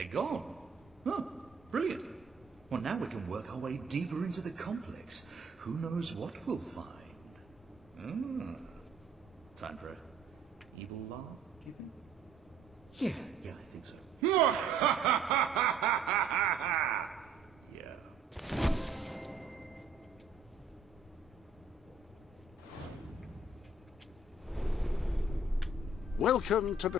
They're gone. Huh, brilliant. Well, now we can work our way deeper into the complex. Who knows what we'll find? Time for an evil laugh, do you think? Yeah, I think so. Yeah. Welcome to the...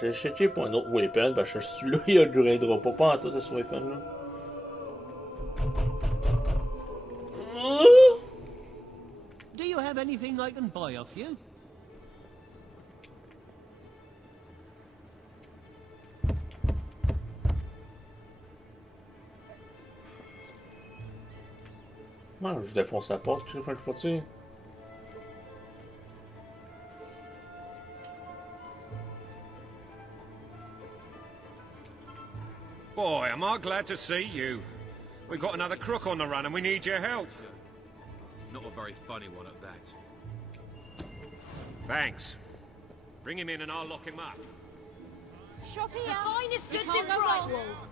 J'ai cherché pour un autre weapon, parce que celui-là, il ne durera pas en tout à ce weapon-là. Do you have anything I can buy off you? Non, je défonce la porte, que je fais pas dessus. Boy, am I glad to see you. We've got another crook on the run and we need your help. Not a very funny one at that. Thanks. Bring him in and I'll lock him up. Shop here. The finest goods in Brightwall.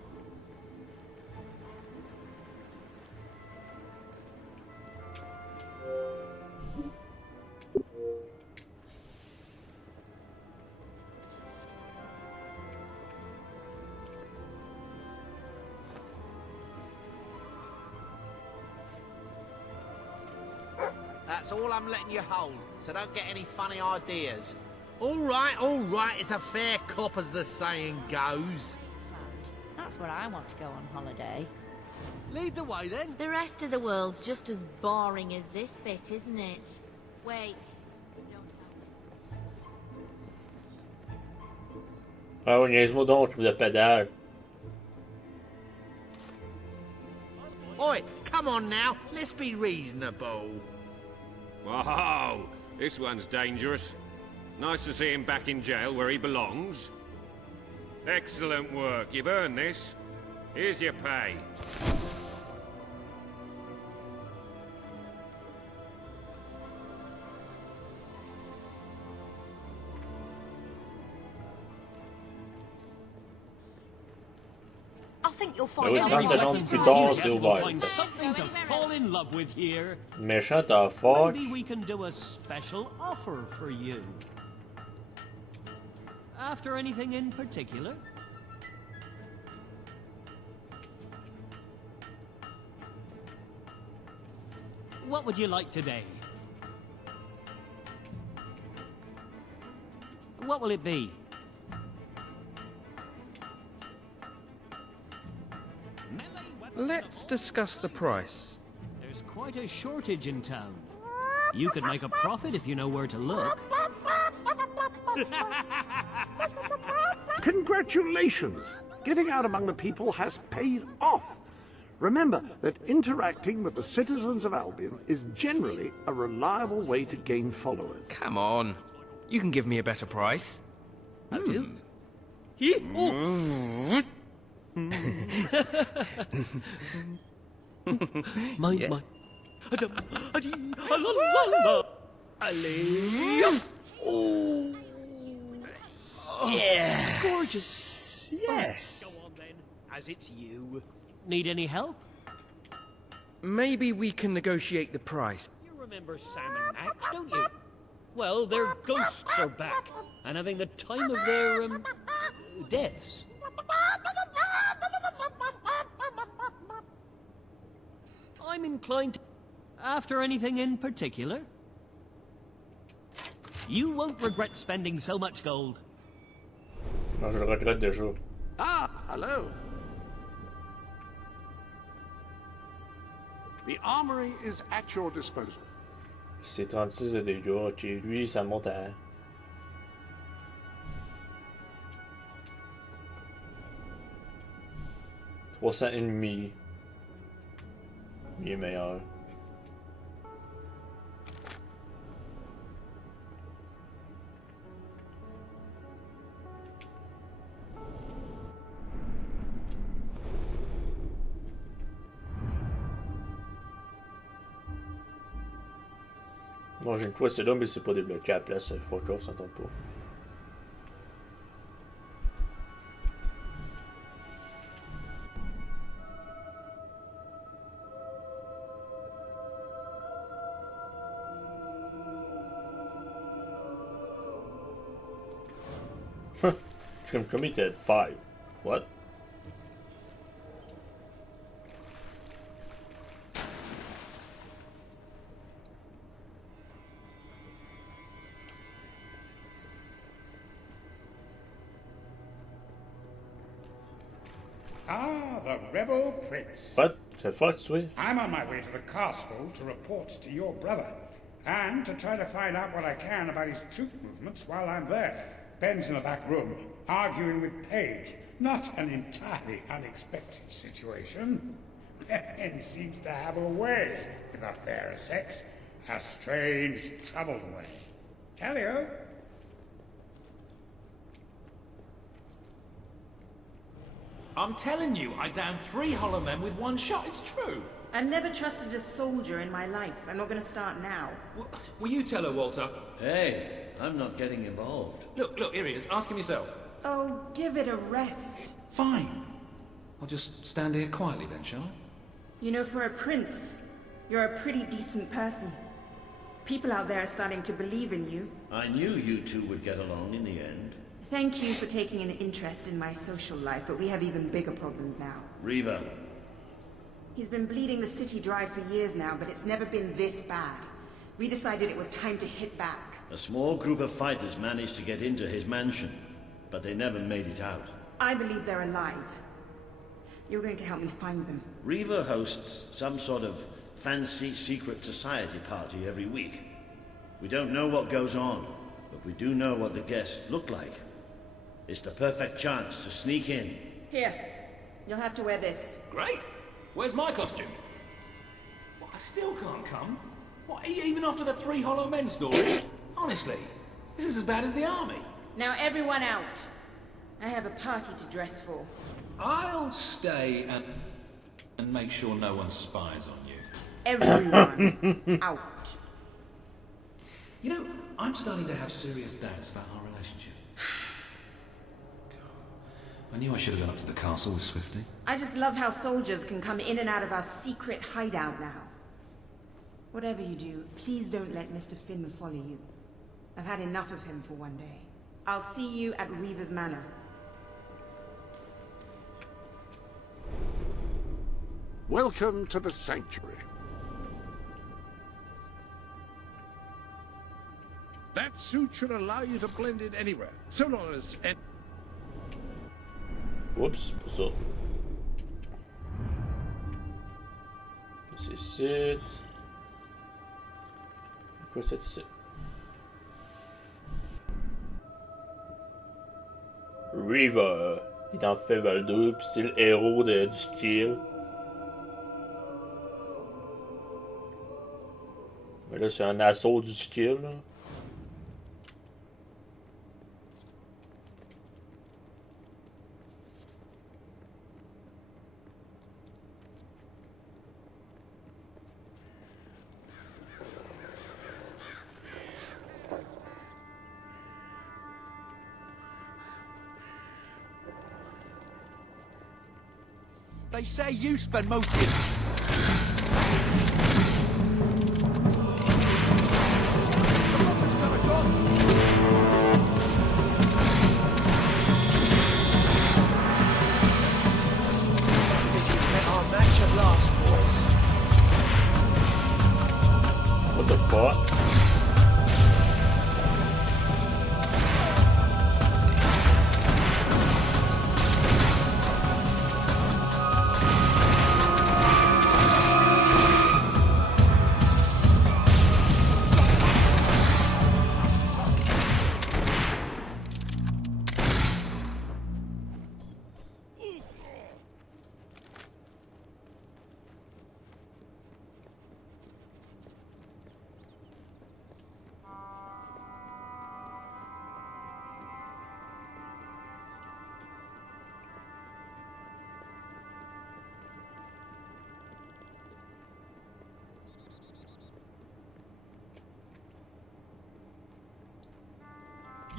That's all I'm letting you hold, so don't get any funny ideas. All right, it's a fair cop as the saying goes. That's where I want to go on holiday. Lead the way then. The rest of the world's just as boring as this bit, isn't it? Wait. Don't tell me. Ah oui, niaise-moi donc, je me pédale. Oi, come on now, let's be reasonable. Whoa, this one's dangerous. Nice to see him back in jail where he belongs. Excellent work, you've earned this. Here's your pay. I think you'll Ben find oui, out 30 secondes plus tard, c'est ouvert. Find something to fall in love with here. Méchant à fuck. Maybe we can do a special offer for you. After anything in particular? What would you like today? What will it be? Let's discuss the price. There's quite a shortage in town. You could make a profit if you know where to look. Congratulations! Getting out among the people has paid off. Remember that interacting with the citizens of Albion is generally a reliable way to gain followers. Come on. You can give me a better price. I do. Yes. Yeah. Gorgeous. Yes. Go on then, as it's you. Need any help? Maybe we can negotiate the price. You remember Sam and Max, don't you? Well, their ghosts are back and having the time of their deaths. I'm inclined to... After anything in particular? You won't regret spending so much gold. Non, je le regrette déjà. Ah, hello. The armory is at your disposal. C'est 36 de dégâts. Ok, lui, ça monte à... 300 ennemis. Il est meilleur. Bon, j'ai une fois, c'est là, mais c'est pas débloqué à la place. Fuck off, ça tombe pas. Committed 5. What? Ah, the rebel prince. What? C'est fort tué. I'm on my way to the castle to report to your brother, and to try to find out what I can about his troop movements while I'm there. Ben's in the back room, arguing with Paige. Not an entirely unexpected situation. Ben seems to have a way with the fairer sex. A strange, troubled way. Tell you. I'm telling you, I downed 3 hollow men with 1 shot. It's true. I've never trusted a soldier in my life. I'm not going to start now. Will you tell her, Walter? Hey, I'm not getting involved. Look, here he is. Ask him yourself. Oh, give it a rest. Fine. I'll just stand here quietly then, shall I? You know, for a prince, you're a pretty decent person. People out there are starting to believe in you. I knew you two would get along in the end. Thank you for taking an interest in my social life, but we have even bigger problems now. Riva. He's been bleeding the city dry for years now, but it's never been this bad. We decided it was time to hit back. A small group of fighters managed to get into his mansion, but they never made it out. I believe they're alive. You're going to help me find them. Riva hosts some sort of fancy secret society party every week. We don't know what goes on, but we do know what the guests look like. It's the perfect chance to sneak in. Here, you'll have to wear this. Great. Where's my costume? What, I still can't come? What, even after the 3 hollow men story? Honestly, this is as bad as the army. Now everyone out. I have a party to dress for. I'll stay and make sure no one spies on you. Everyone out. You know, I'm starting to have serious doubts about our relationship. I knew I should have gone up to the castle with Swifty. I just love how soldiers can come in and out of our secret hideout now. Whatever you do, please don't let Mr. Finn follow you. I've had enough of him for one day. I'll see you at Reaver's Manor. Welcome to the sanctuary. That suit should allow you to blend in anywhere, so long as... Oups, c'est ça. C'est ici. Quoi c'est ici? Riva. Il est en Fable 2, puis c'est le héros du skill. Mais là, c'est un assaut du skill. Là. They say you spend most of your... What the fuck?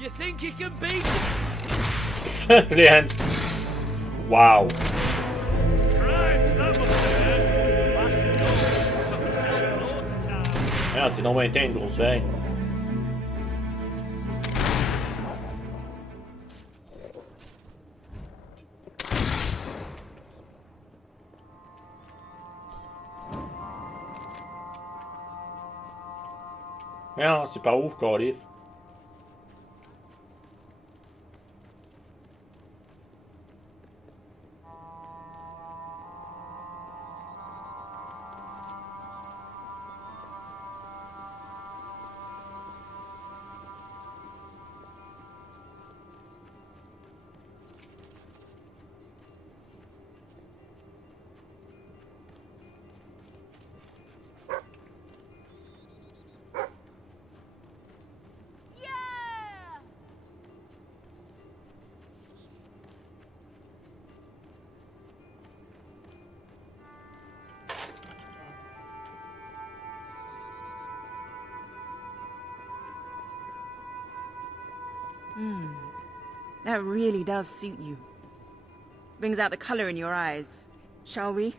You think you can beat Les hands. Wow. Ah, t'es donc bien teint, grosse feuille. Non, c'est pas ouf, Calif. That really does suit you. Brings out the color in your eyes. Shall we?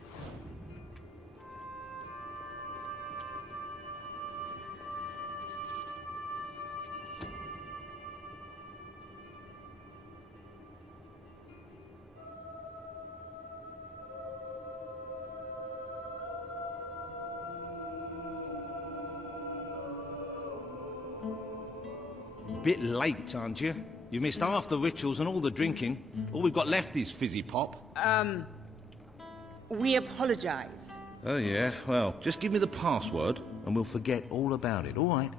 Bit late, aren't you? You've missed half the rituals and all the drinking. All we've got left is fizzy pop. We apologize. Oh, yeah? Well, just give me the password and we'll forget all about it, all right?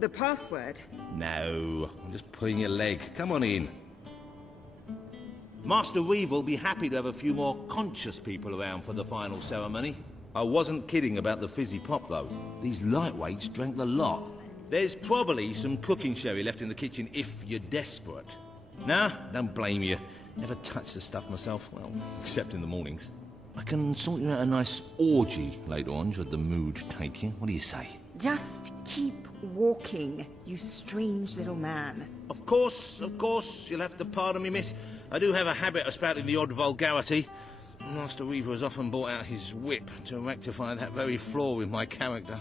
The password? No, I'm just pulling your leg. Come on in. Master Reeve will be happy to have a few more conscious people around for the final ceremony. I wasn't kidding about the fizzy pop, though. These lightweights drank the lot. There's probably some cooking sherry left in the kitchen if you're desperate. Nah, don't blame you. Never touched the stuff myself, well, except in the mornings. I can sort you out a nice orgy later on, should the mood take you. What do you say? Just keep walking, you strange little man. Of course, you'll have to pardon me, miss. I do have a habit of spouting the odd vulgarity. Master Reaver has often brought out his whip to rectify that very flaw in my character.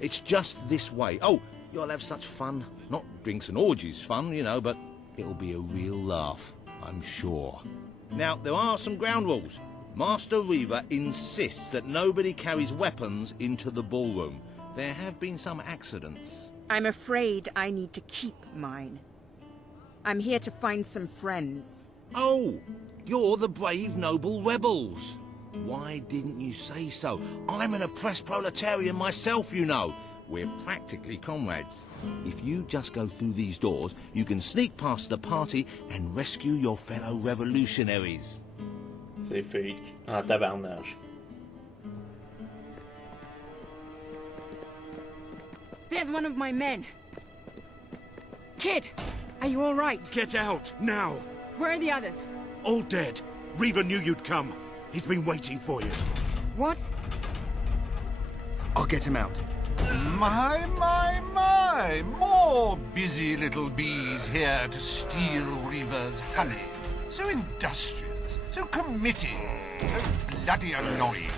It's just this way. Oh, you'll have such fun. Not drinks and orgies fun, you know, but it'll be a real laugh, I'm sure. Now, there are some ground rules. Master Reaver insists that nobody carries weapons into the ballroom. There have been some accidents. I'm afraid I need to keep mine. I'm here to find some friends. Oh, you're the brave, noble rebels. Why didn't you say so? I'm an oppressed proletarian myself, you know. We're practically comrades. If you just go through these doors, you can sneak past the party and rescue your fellow revolutionaries. C'est fake. En tabarnage. There's one of my men. Kid, are you all right? Get out, now! Where are the others? All dead. Reaver knew you'd come. He's been waiting for you. What? I'll get him out. My! More busy little bees here to steal Reaver's honey. So industrious, so committed, so bloody annoying.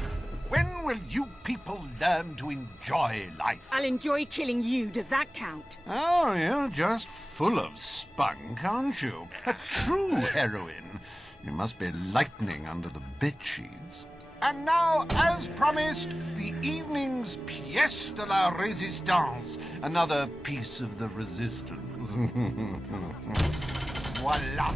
When will you people learn to enjoy life? I'll enjoy killing you, does that count? Oh, you're just full of spunk, aren't you? A true heroine. You must be lightning under the bedsheets. And now, as promised, the evening's pièce de la résistance. Another piece of the resistance. Voila.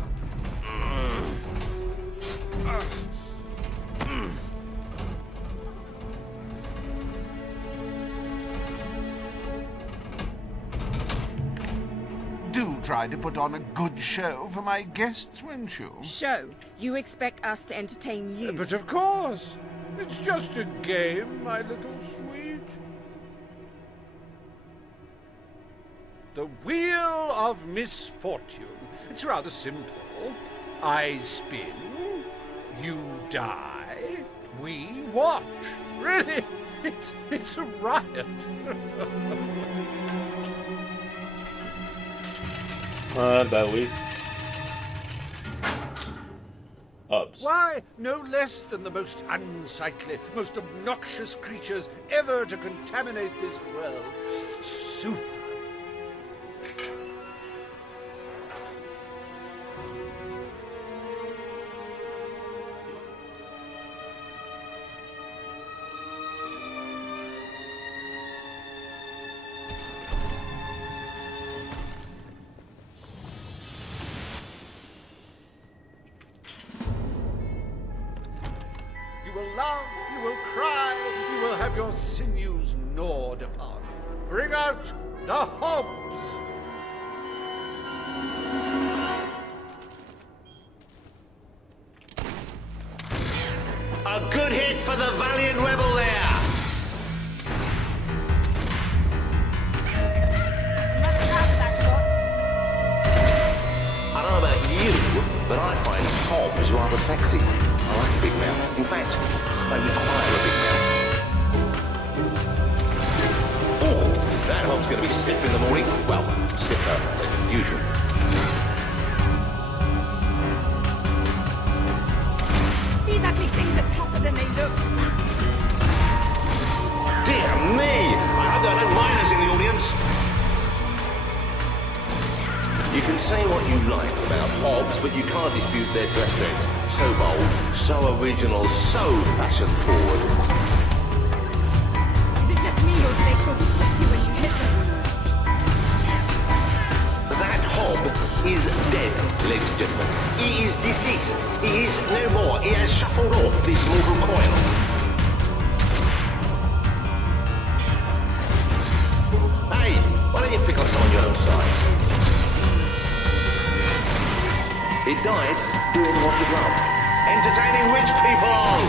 Do try to put on a good show for my guests, won't you? Show? You expect us to entertain you? But of course. It's just a game, my little sweet. The Wheel of Misfortune. It's rather simple. I spin, you die, we watch. Really? It's a riot. Ah, bah oui. Hobbs. Why, no less than the most unsightly, most obnoxious creatures ever to contaminate this world. Super. You will laugh, you will cry, you will have your sinews gnawed upon. Bring out the hobs! A good hit for the valiant rebel there! I don't know about you, but I find Hobbs rather sexy. I like a big mouth. In fact, I require a big mouth. Oh, that Hobbs going to be stiff in the morning. Well, stiffer than usual. These ugly things are tougher than they look. Dear me! I hope there are no miners in the audience. You can say what you like about Hobbs, but you can't dispute their dress sense. So bold, so original, so fashion-forward. Is it just me, or do they feel squishy when you hit them? That Hob is dead, ladies and gentlemen. He is deceased. He is no more. He has shuffled off this mortal coil. Hey, why don't you pick on someone your own size? He died doing what he loved. Entertaining rich people!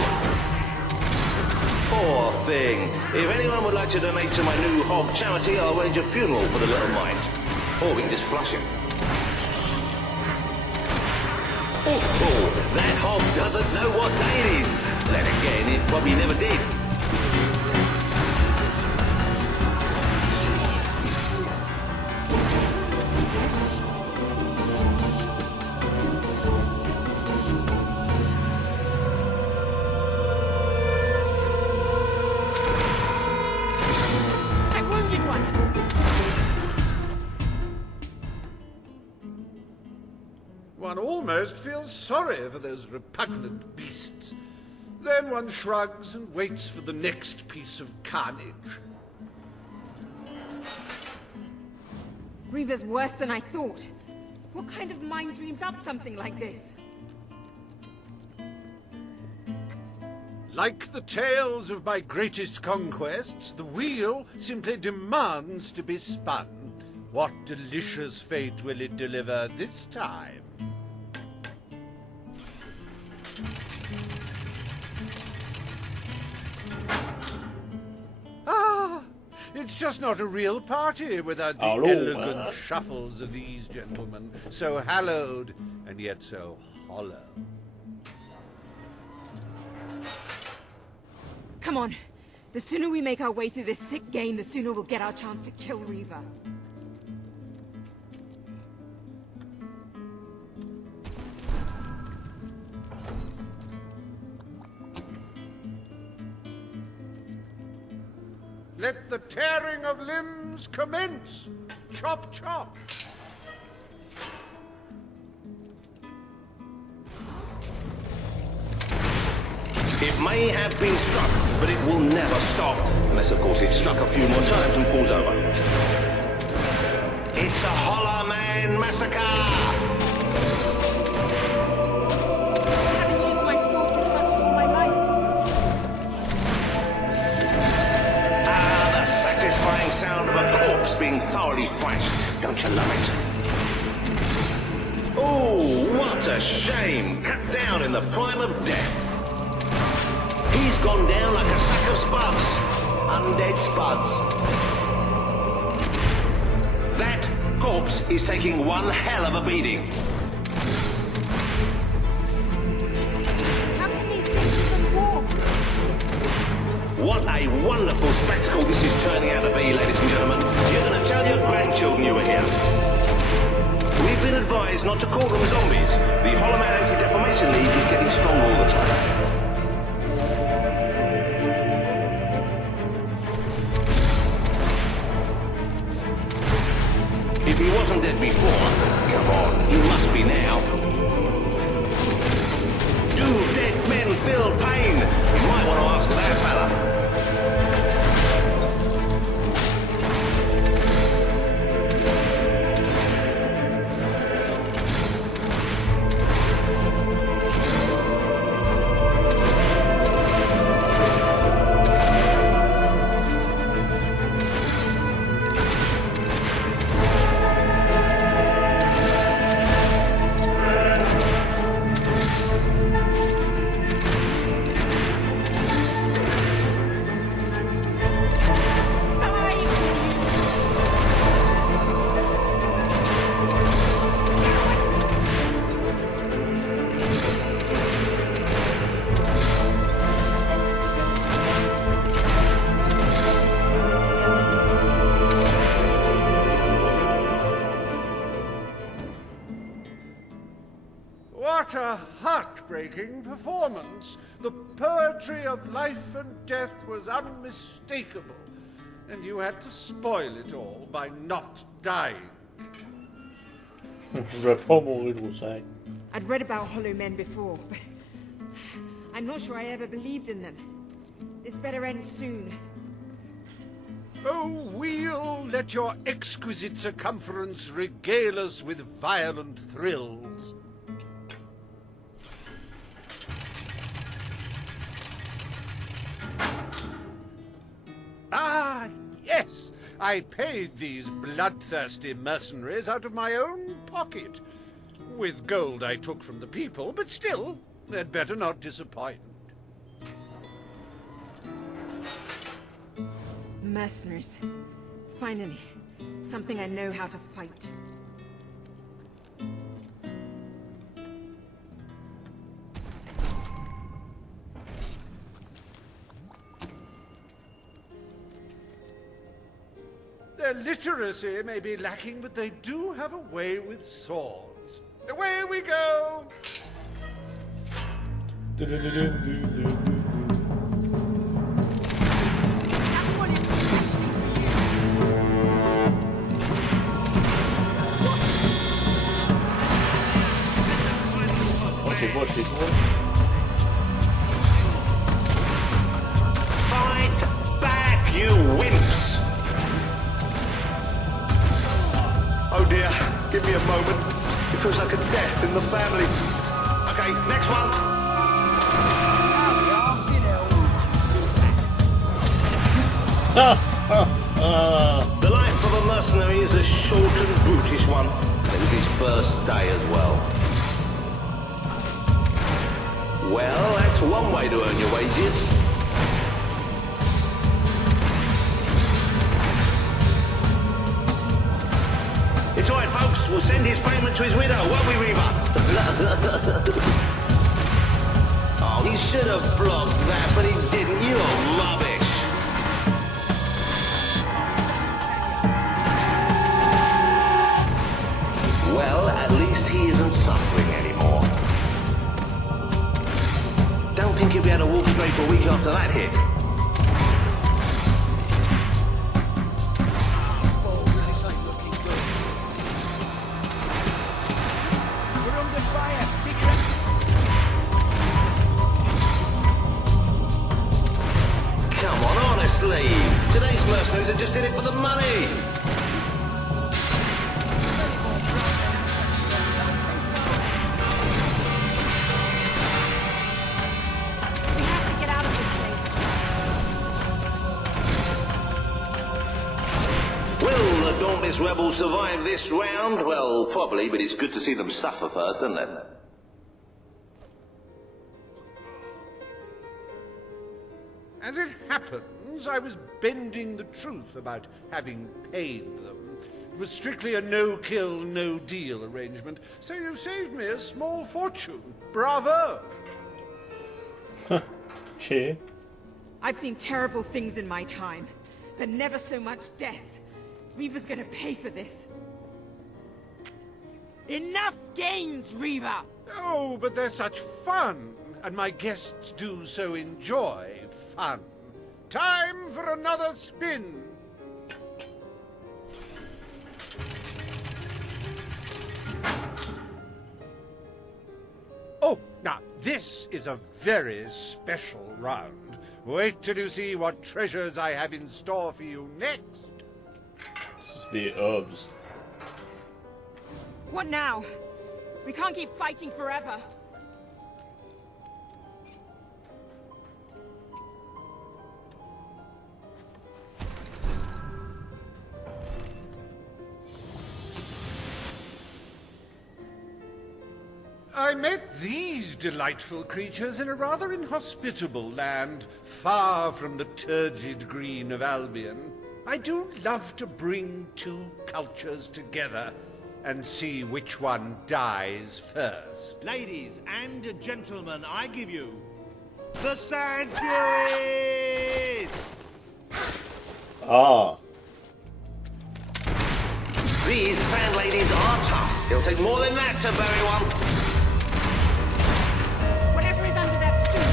Poor thing. If anyone would like to donate to my new Hob charity, I'll arrange a funeral for the little mite. Or we can just flush him. Oh, that Hob doesn't know what day it is. Then again, it probably never did. One almost feels sorry for those repugnant beasts. Then one shrugs and waits for the next piece of carnage. Reaver's worse than I thought. What kind of mind dreams up something like this? Like the tales of my greatest conquests, the wheel simply demands to be spun. What delicious fate will it deliver this time? Ah, it's just not a real party without the elegant shuffles of these gentlemen, so hallowed and yet so hollow. Come on. The sooner we make our way through this sick game, the sooner we'll get our chance to kill Reaver. Let the tearing of limbs commence! Chop, chop! It may have been struck, but it will never stop. Unless, of course, it's struck a few more times and falls over. It's a Hollow Man massacre! Satisfying sound of a corpse being thoroughly thrashed. Don't you love it? Oh, what a shame! Cut down in the prime of death. He's gone down like a sack of spuds. Undead spuds. That corpse is taking one hell of a beating. How can these things even walk? What a wonderful spectacle this is turning out to be, ladies and gentlemen. You're going to tell your grandchildren you were here. We've been advised not to call them zombies. The Hollow Man Anti-Defamation League is getting stronger all the time. If he wasn't dead before, come on, he must be now. Do dead men feel pain? You might want to ask that fella. What a heartbreaking performance. The poetry of life and death was unmistakable, and you had to spoil it all by not dying. Je vais pas mourir au sec. I'd read about hollow men before, but I'm not sure I ever believed in them. This better end soon. Oh, we'll let your exquisite circumference regale us with violent thrills. Ah, yes! I paid these bloodthirsty mercenaries out of my own pocket. With gold I took from the people, but still, they'd better not disappoint. Mercenaries. Finally, something I know how to fight. Their literacy may be lacking, but they do have a way with swords. Away we go! Ok, moi chez toi. Fight back, you wimps! Oh dear, give me a moment. It feels like a death in the family. Okay, next one. The life of a mercenary is a short and brutish one. It was his first day as well. Well, that's one way to earn your wages. It's all right, folks. We'll send his payment to his widow, won't we, Reaver? Oh, he should have blocked that, but he didn't. You're rubbish. Well, at least he isn't suffering anymore. Don't think he'll be able to walk straight for a week after that hit. Come on, honestly. Today's mercenaries are just in it for the money. We have to get out of this place. Will the Dauntless Rebels survive this round? Well, probably, but it's good to see them suffer first, isn't it? As it happens, I was bending the truth about having paid them. It was strictly a no-kill, no-deal arrangement, so you've saved me a small fortune. Bravo! Okay. I've seen terrible things in my time, but never so much death. Reaver's gonna pay for this. Enough games, Reaver! Oh, but they're such fun, and my guests do so enjoy fun. Time for another spin. Oh, now, this is a very special round. Wait till you see what treasures I have in store for you next. This is the herbs. What now? We can't keep fighting forever. I met these delightful creatures in a rather inhospitable land, far from the turgid green of Albion. I do love to bring two cultures together and see which one dies first. Ladies and gentlemen, I give you the Sand Furies! Ah. These sand ladies are tough. It'll take more than that to bury one. Whatever is under that suit,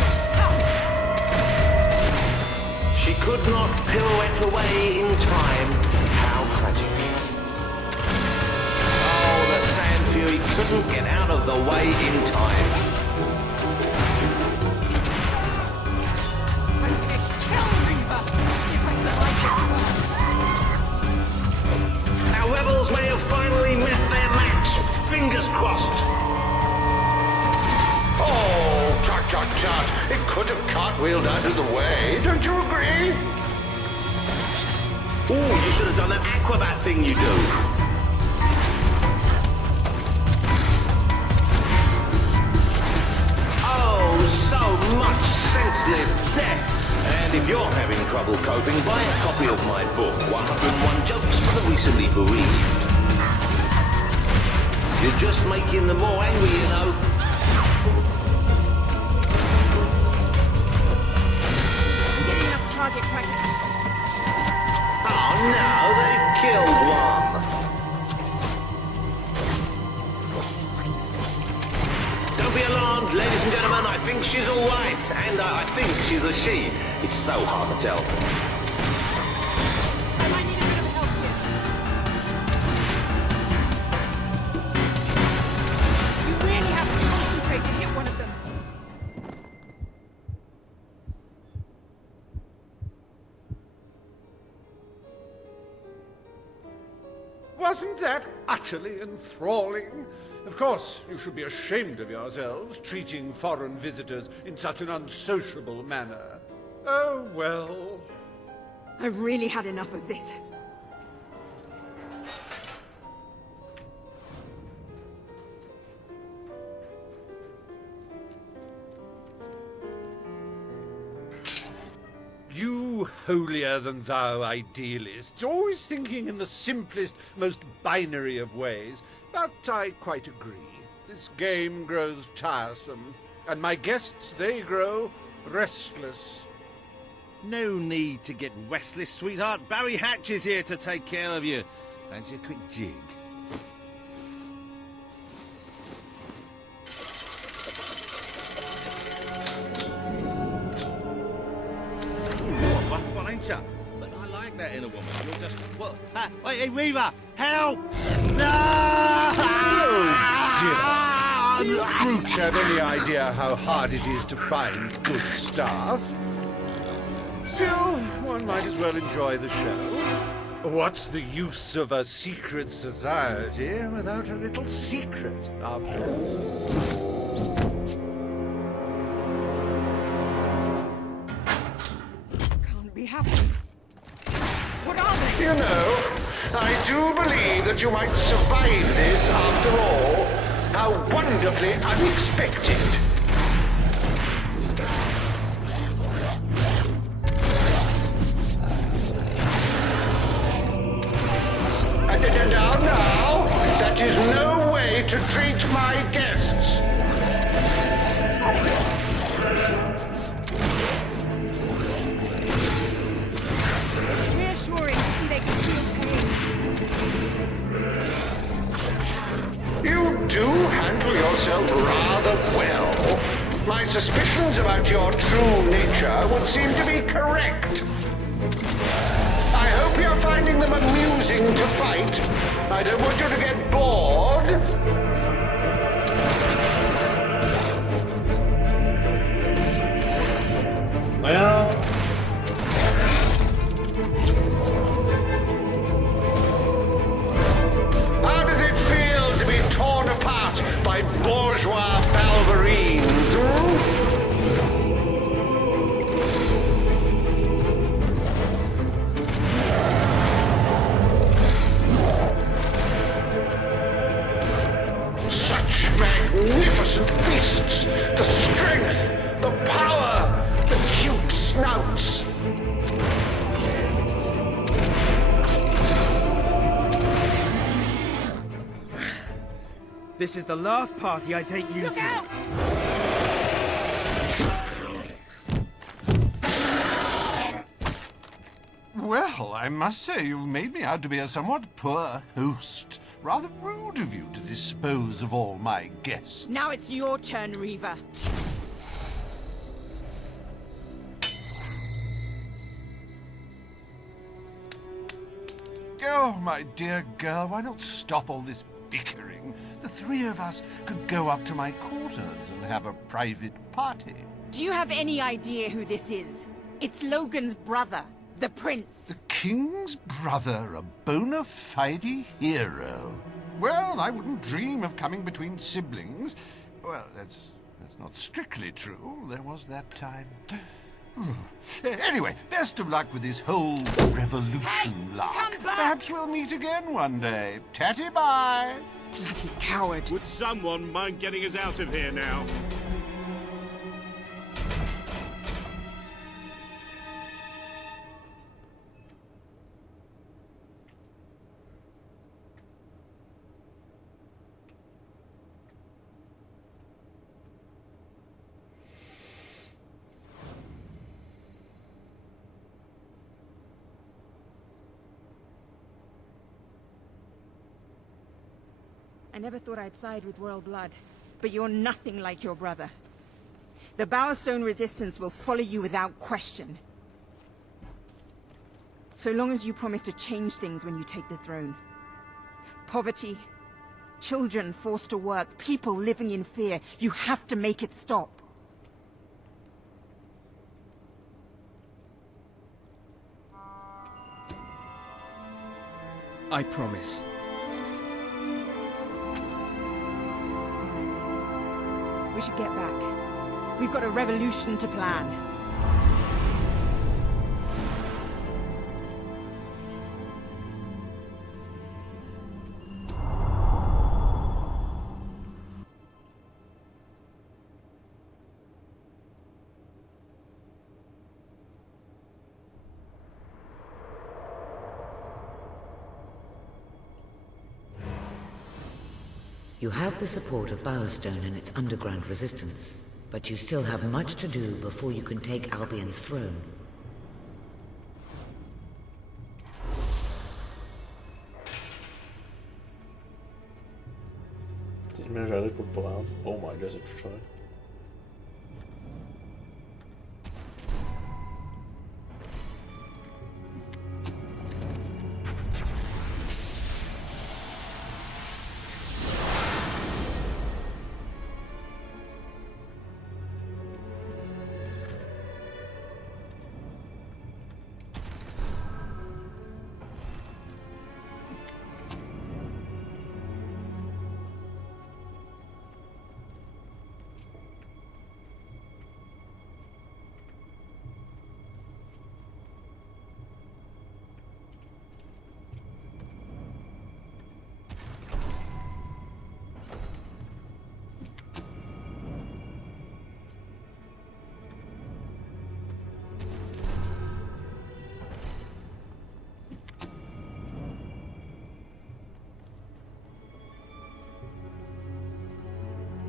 She could not pirouette away in time. How tragic. Oh, the Sand Fury couldn't get out of the way in time. I'm gonna kill Reaver if I survive this first. Our rebels may have finally met their match. Fingers crossed. Oh, tut, tut, tut. It could have cartwheeled out of the way. Don't you agree? Ooh, you should have done that acrobat thing you do. Oh, so much senseless death. And if you're having trouble coping, buy a copy of my book, 101 Jokes for the Recently Bereaved. You're just making them more angry, you know. I'm getting enough target practice. Oh no, they've killed one. Don't be alarmed, ladies and gentlemen. I think she's all right, and I think she's a she. It's so hard to tell. I might need a bit of help here. You really have to concentrate to hit one of them. Wasn't that utterly enthralling? Of course, you should be ashamed of yourselves, treating foreign visitors in such an unsociable manner. Oh, well. I've really had enough of this. You holier-than-thou idealists, always thinking in the simplest, most binary of ways. But I quite agree. This game grows tiresome, and my guests, they grow restless. No need to get restless, sweetheart. Barry Hatch is here to take care of you. Fancy a quick jig? You're a rough one, ain't ya? But I like that in a woman. You're just... What? Wait, hey, Reaver! Help! No! Oh, dear. Do you brutes have any idea how hard it is to find good staff? Still, one might as well enjoy the show. What's the use of a secret society without a little secret, after all? This can't be happening. What are they? You know, I do believe that you might survive this after all. How wonderfully unexpected. Now, that is no way to treat my guests. do handle yourself rather well. My suspicions about your true nature would seem to be correct. I hope you're finding them amusing to fight. I don't want you to get bored. Well... How does it feel to be torn apart by bourgeois balverines, Such magnificent beasts! The strength, the power, the cute snouts! This is the last party I take you to. Well, I must say you've made me out to be a somewhat poor host. Rather rude of you to dispose of all my guests. Now it's your turn, Reaver. Oh, my dear girl, why not stop all this bickering? The three of us could go up to my quarters and have a private party. Do you have any idea who this is? It's Logan's brother, the Prince. The King's brother, a bona fide hero. Well, I wouldn't dream of coming between siblings. Well, that's not strictly true. There was that time. Anyway, best of luck with this whole revolution lark. come back! Perhaps we'll meet again one day. Tatty bye. Bloody coward. Would someone mind getting us out of here now? I never thought I'd side with royal blood, but you're nothing like your brother. The Bowerstone Resistance will follow you without question. So long as you promise to change things when you take the throne. Poverty, children forced to work, people living in fear. You have to make it stop. I promise. We should get back. We've got a revolution to plan. You have the support of Bowerstone and its underground resistance, but you still have much to do before you can take Albion's throne. Mais j'arrive pour le prendre. Oh my god, c'est plus cher.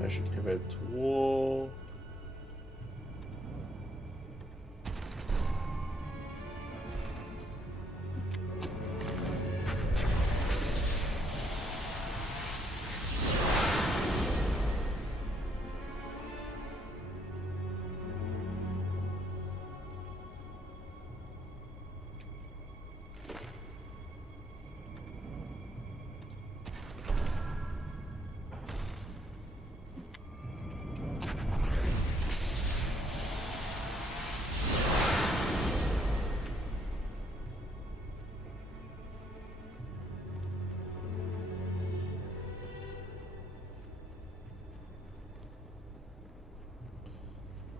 J'ai level 3.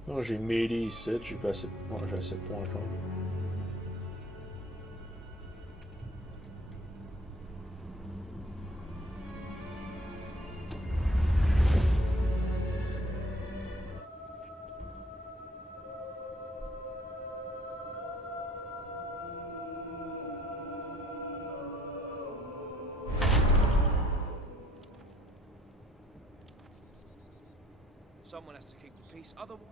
Oh, j'ai mêlé ici, j'ai pas assez... Ouais, j'ai assez de points encore. Someone has to keep the peace, otherwise...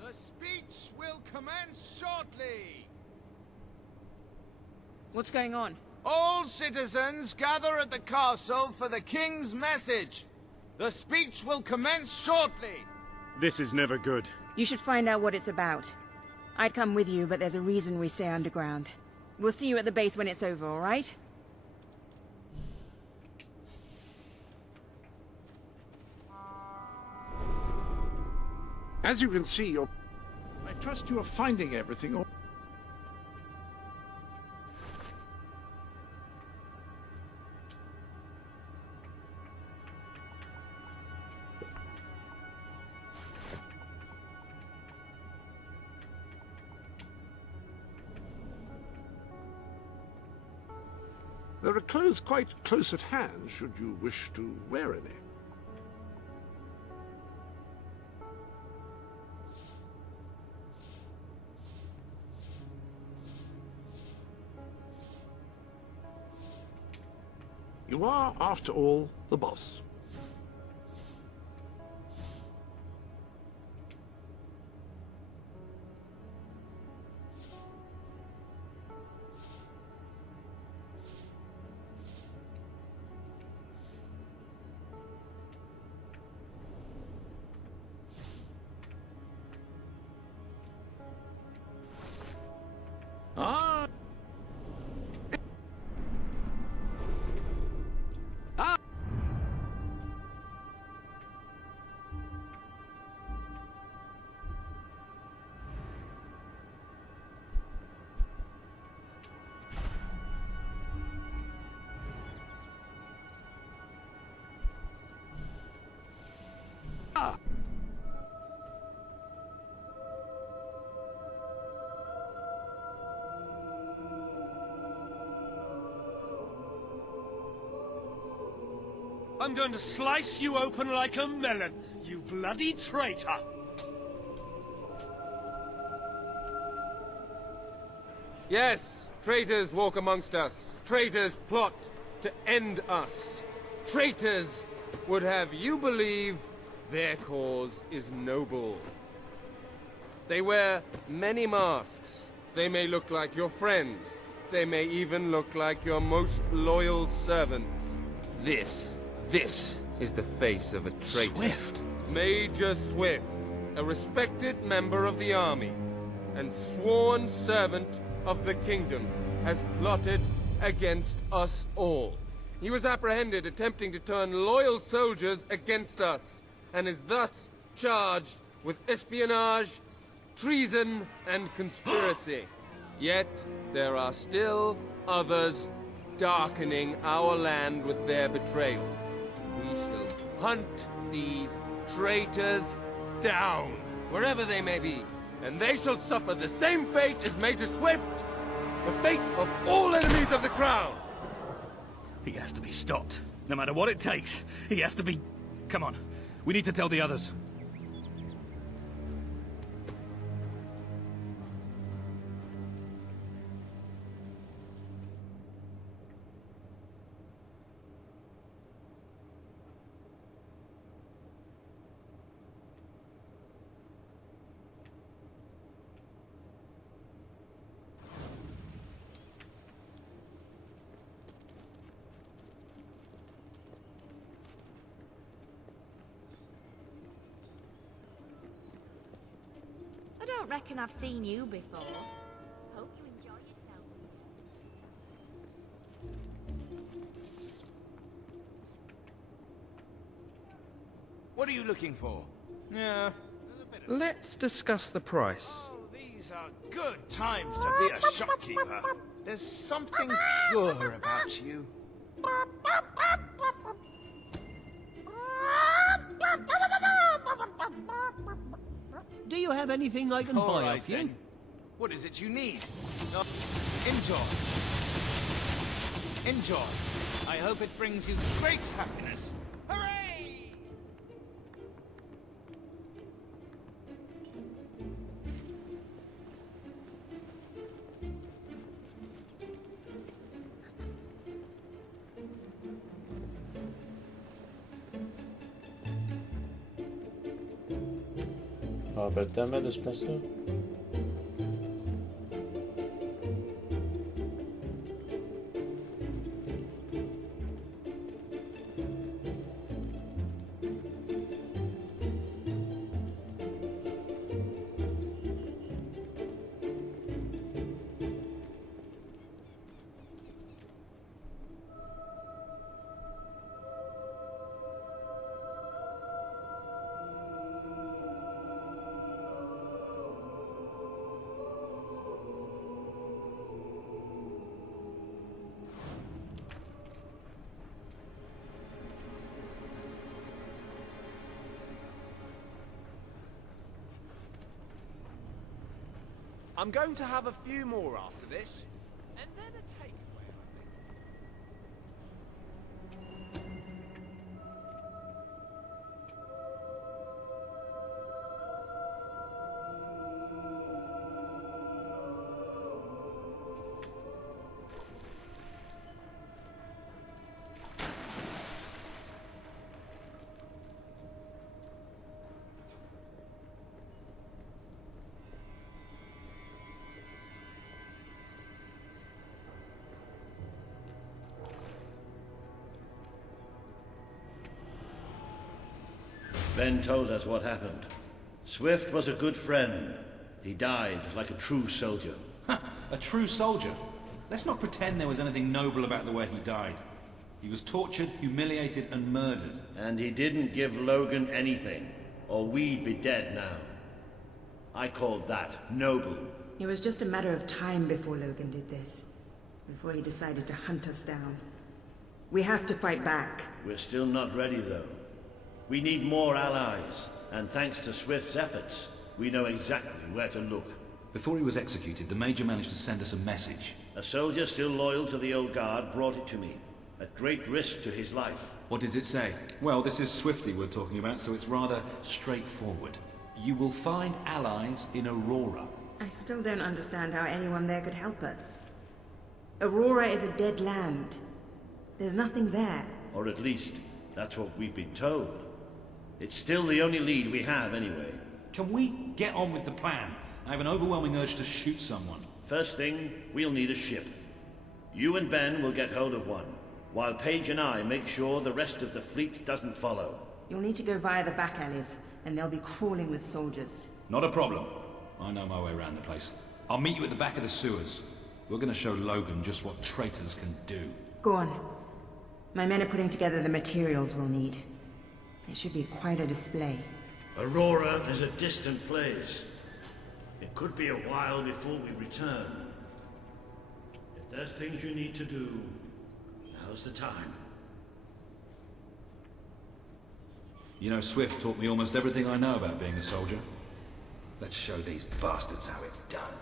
The speech will commence shortly! What's going on? All citizens gather at the castle for the king's message. The speech will commence shortly. This is never good. You should find out what it's about. I'd come with you, but there's a reason we stay underground. We'll see you at the base when it's over, all right? As you can see, I trust you are finding everything. There are clothes quite close at hand, should you wish to wear any. You are, after all, the boss. I'm going to slice you open like a melon, you bloody traitor! Yes, traitors walk amongst us. Traitors plot to end us. Traitors would have you believe their cause is noble. They wear many masks. They may look like your friends. They may even look like your most loyal servants. This is the face of a traitor. Swift? Major Swift, a respected member of the army and sworn servant of the kingdom, has plotted against us all. He was apprehended attempting to turn loyal soldiers against us, and is thus charged with espionage, treason, and conspiracy. Yet, there are still others darkening our land with their betrayal. We shall hunt these traitors down, wherever they may be, and they shall suffer the same fate as Major Swift, the fate of all enemies of the crown. He has to be stopped. No matter what it takes, he has to be... Come on, we need to tell the others. I don't reckon I've seen you before. Hope you enjoy yourself. What are you looking for? Yeah. Let's discuss the price. These are good times to be a shopkeeper. There's something pure about you. Do you have anything I can All buy right, off you? then. What is it you need? Enjoy. Enjoy. I hope it brings you great happiness. Hooray! Je me rappelle tellement de ce place-là. I'm going to have a few more after this, and then a takeaway, I think. Ben told us what happened. Swift was a good friend. He died like a true soldier. A true soldier? Let's not pretend there was anything noble about the way he died. He was tortured, humiliated, and murdered. And he didn't give Logan anything, or we'd be dead now. I called that noble. It was just a matter of time before Logan did this. Before he decided to hunt us down. We have to fight back. We're still not ready, though. We need more allies, and thanks to Swift's efforts, we know exactly where to look. Before he was executed, the Major managed to send us a message. A soldier still loyal to the old guard brought it to me, at great risk to his life. What does it say? Well, this is Swifty we're talking about, so it's rather straightforward. You will find allies in Aurora. I still don't understand how anyone there could help us. Aurora is a dead land. There's nothing there. Or at least, that's what we've been told. It's still the only lead we have, anyway. Can we get on with the plan? I have an overwhelming urge to shoot someone. First thing, we'll need a ship. You and Ben will get hold of one, while Paige and I make sure the rest of the fleet doesn't follow. You'll need to go via the back alleys, and they'll be crawling with soldiers. Not a problem. I know my way around the place. I'll meet you at the back of the sewers. We're gonna show Logan just what traitors can do. Go on. My men are putting together the materials we'll need. It should be quite a display. Aurora is a distant place. It could be a while before we return. If there's things you need to do, now's the time. You know, Swift taught me almost everything I know about being a soldier. Let's show these bastards how it's done.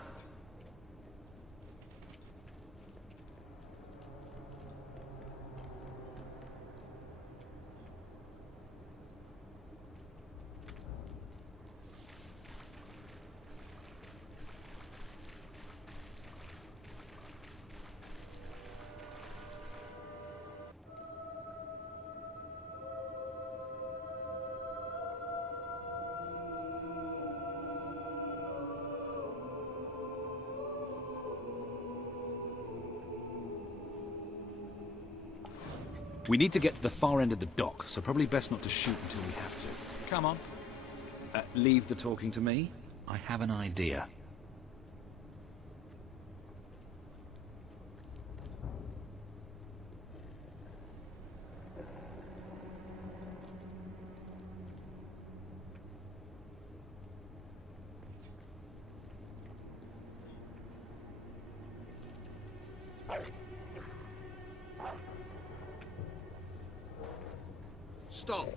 We need to get to the far end of the dock, so probably best not to shoot until we have to. Come on. Leave the talking to me. I have an idea. Stop.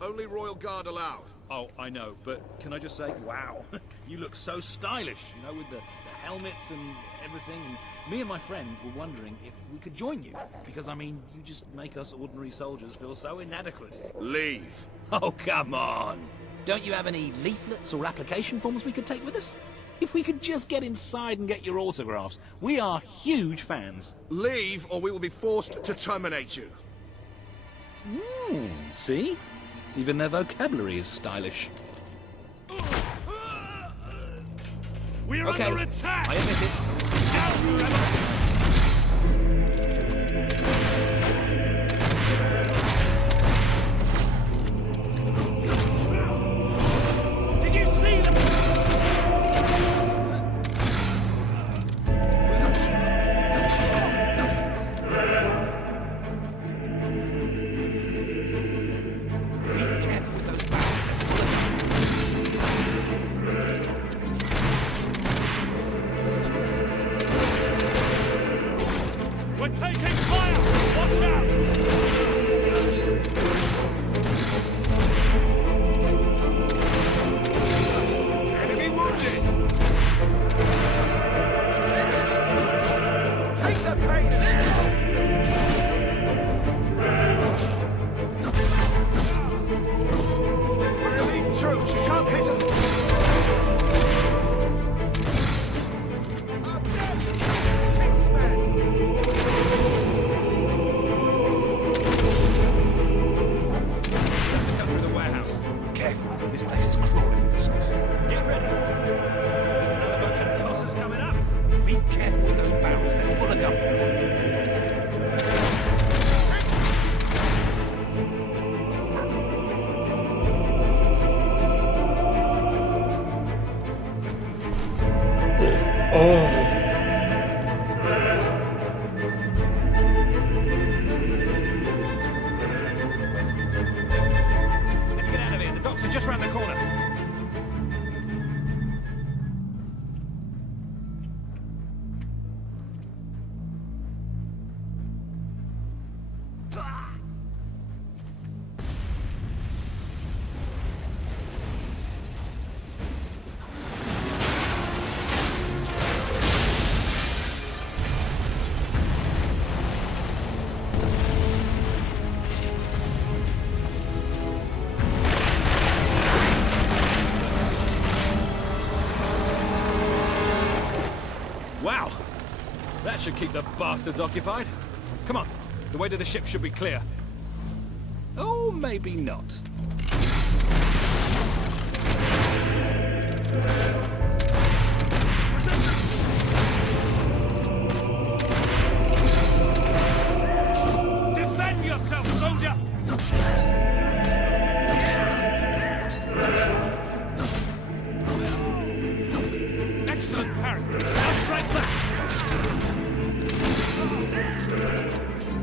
Only Royal Guard allowed. Oh, I know, but can I just say, wow. You look so stylish, you know, with the helmets and everything. And me and my friend were wondering if we could join you. Because, I mean, you just make us ordinary soldiers feel so inadequate. Leave. Oh, come on. Don't you have any leaflets or application forms we could take with us? If we could just get inside and get your autographs. We are huge fans. Leave, or we will be forced to terminate you. See? Even their vocabulary is stylish. We're Okay, under attack! I admit it. Down, rebel! Did you see them? Be careful with those We're taking fire! Watch out! Enemy wounded! Take the pain We're elite troops, you can't hit us! Up there, you Kingsmen! Come through the warehouse. Careful, this place is crawling with the sauce. Get ready. Another bunch of tossers coming up. Be careful with those barrels, they're full of gum. Let's get out of here. The docks are just round the corner. Wow. That should keep the bastards occupied. Come on. The way to the ship should be clear. Oh, maybe not. Defend yourself, soldier! Excellent parry. Now strike back.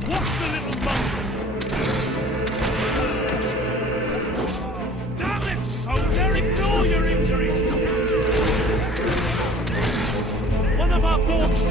Watch the little mongrel. Damn it, soldier! Ignore your injuries. One of our boats.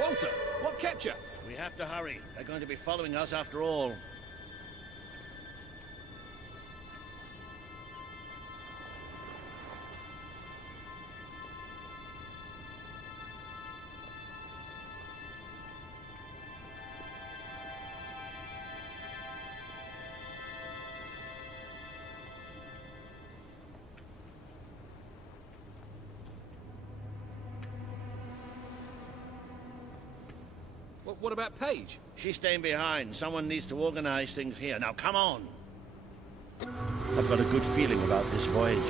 Walter, what kept you? We have to hurry. They're going to be following us after all. What about Paige? She's staying behind. Someone needs to organize things here. Now, come on! I've got a good feeling about this voyage.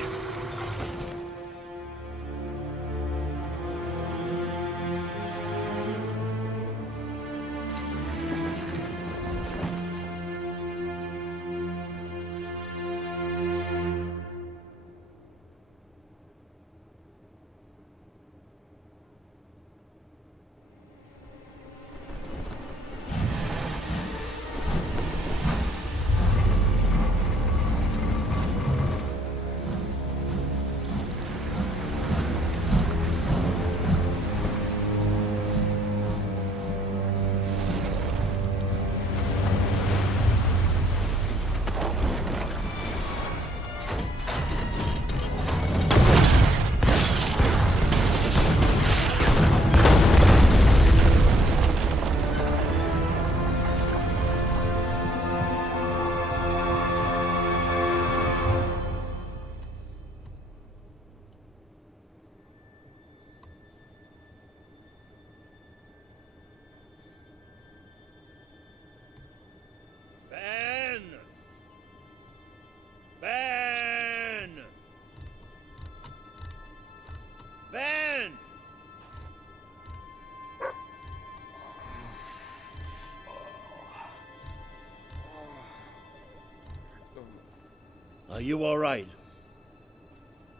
Are you all right?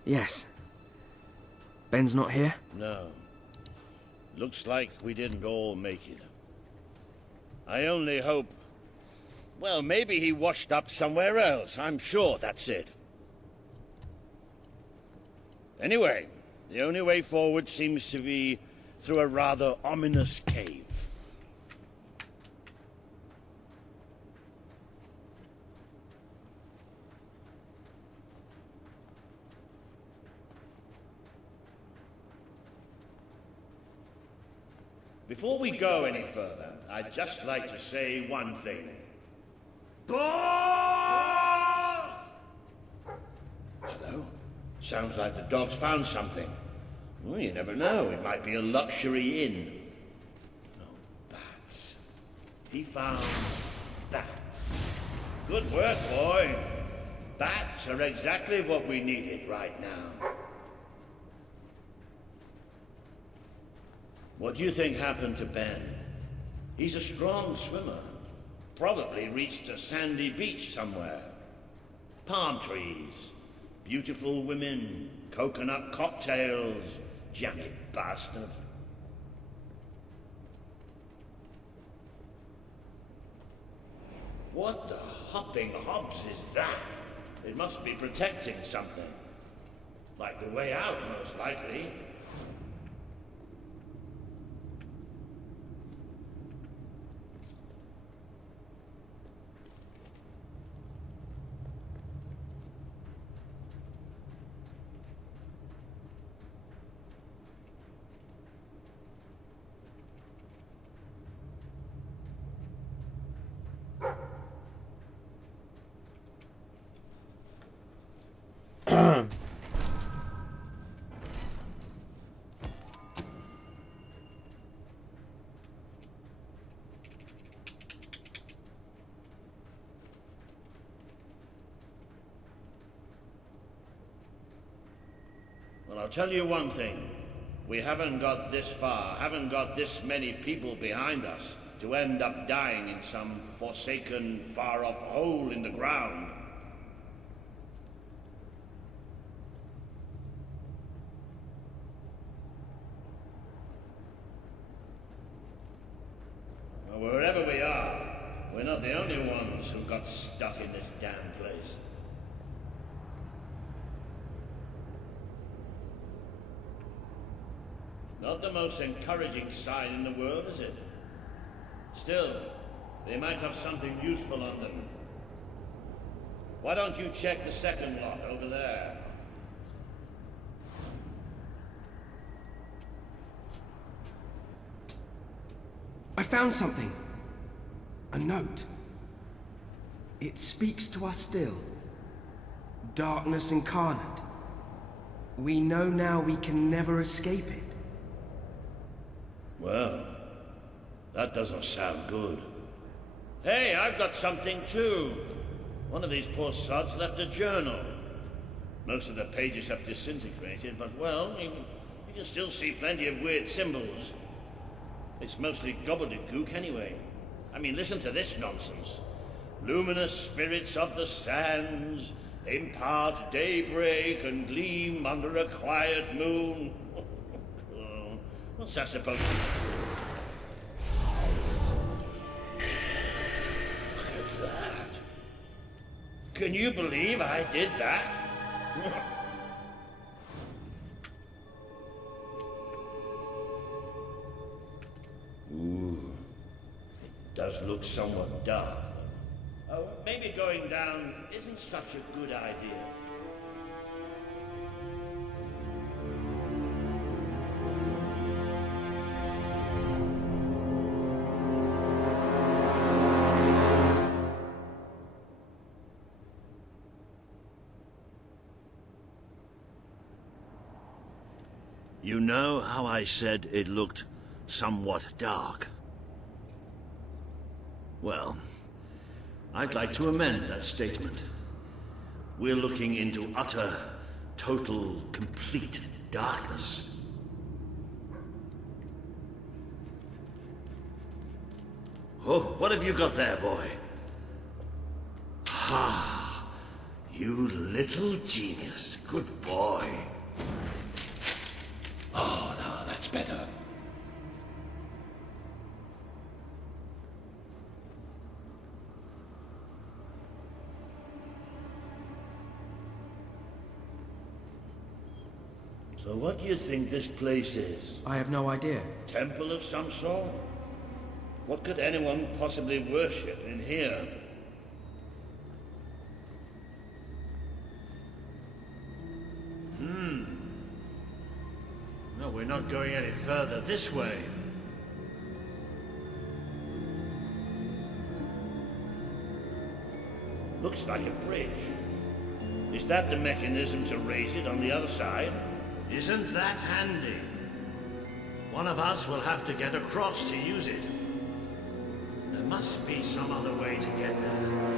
Yes. Ben's not here? No. Looks like we didn't all make it. I only hope... Well, maybe he washed up somewhere else. I'm sure that's it. Anyway, the only way forward seems to be through a rather ominous cave. Before we go any further, I'd just like to say one thing. Hello? Sounds like the dog's found something. Well, you never know. It might be a luxury inn. No, bats. He found bats. Good work, boy. Bats are exactly what we needed right now. What do you think happened to Ben? He's a strong swimmer. Probably reached a sandy beach somewhere. Palm trees, beautiful women, coconut cocktails, jammy bastard. What the hopping hobs is that? It must be protecting something. Like the way out, most likely. Well, I'll tell you one thing. We haven't got this far, haven't got this many people behind us to end up dying in some forsaken, far-off hole in the ground. Well, wherever we are, we're not the only ones who got stuck in this damn place. Not the most encouraging sign in the world, is it? Still, they might have something useful on them. Why don't you check the second lot over there? I found something. A note. It speaks to us still. Darkness incarnate. We know now we can never escape it. Well, that doesn't sound good. Hey, I've got something too. One of these poor sods left a journal. Most of the pages have disintegrated, but well, you can still see plenty of weird symbols. It's mostly gobbledygook anyway. I mean, listen to this nonsense. Luminous spirits of the sands impart daybreak and gleam under a quiet moon. What's that supposed to be? Look at that. Can you believe I did that? Ooh. It does look somewhat dark, though. Oh, maybe going down isn't such a good idea. You know how I said it looked somewhat dark? Well, I'd like to amend that statement. We're looking into utter, total, complete darkness. Oh, what have you got there, boy? Ah, You little genius. Good boy. Oh, no, that's better. So what do you think this place is? I have no idea. Temple of some sort? What could anyone possibly worship in here? No, we're not going any further this way. Looks like a bridge. Is that the mechanism to raise it on the other side? Isn't that handy? One of us will have to get across to use it. There must be some other way to get there.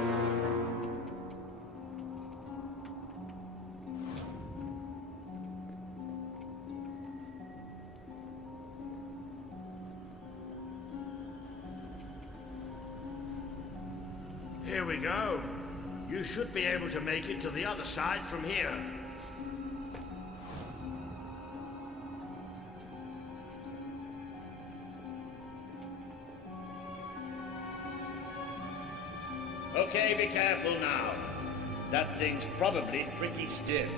Here we go. You should be able to make it to the other side from here. Okay, be careful now. That thing's probably pretty stiff,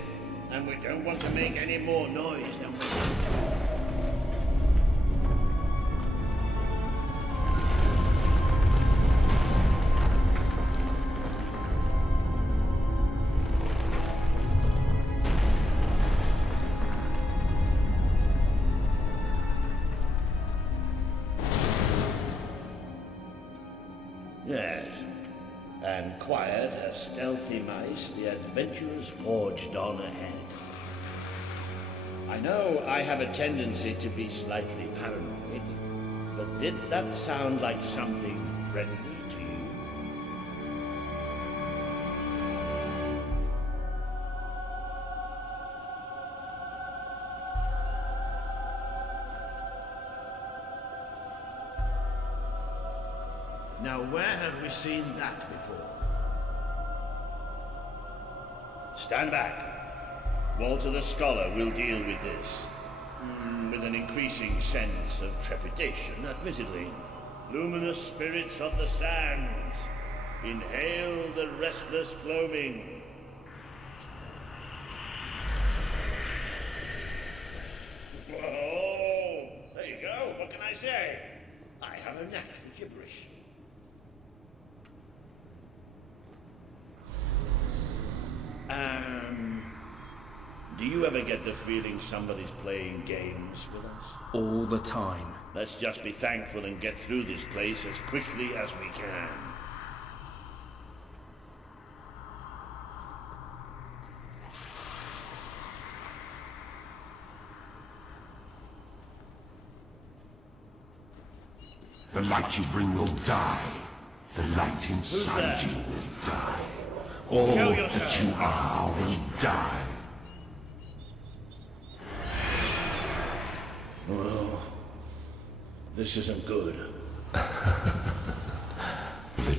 and we don't want to make any more noise than we need to. Yes. And quiet as stealthy mice, the adventurers forged on ahead. I know I have a tendency to be slightly paranoid, but did that sound like something friendly to you? Now, where have we seen that before? Stand back. Walter the Scholar will deal with this. With an increasing sense of trepidation, admittedly. Luminous spirits of the sands, inhale the restless gloaming. Oh, there you go. What can I say? I have a knack for gibberish. Do you ever get the feeling somebody's playing games with us? All the time. Let's just be thankful and get through this place as quickly as we can. The light you bring will die. The light inside you will die. All that you are will die. Well, this isn't good. The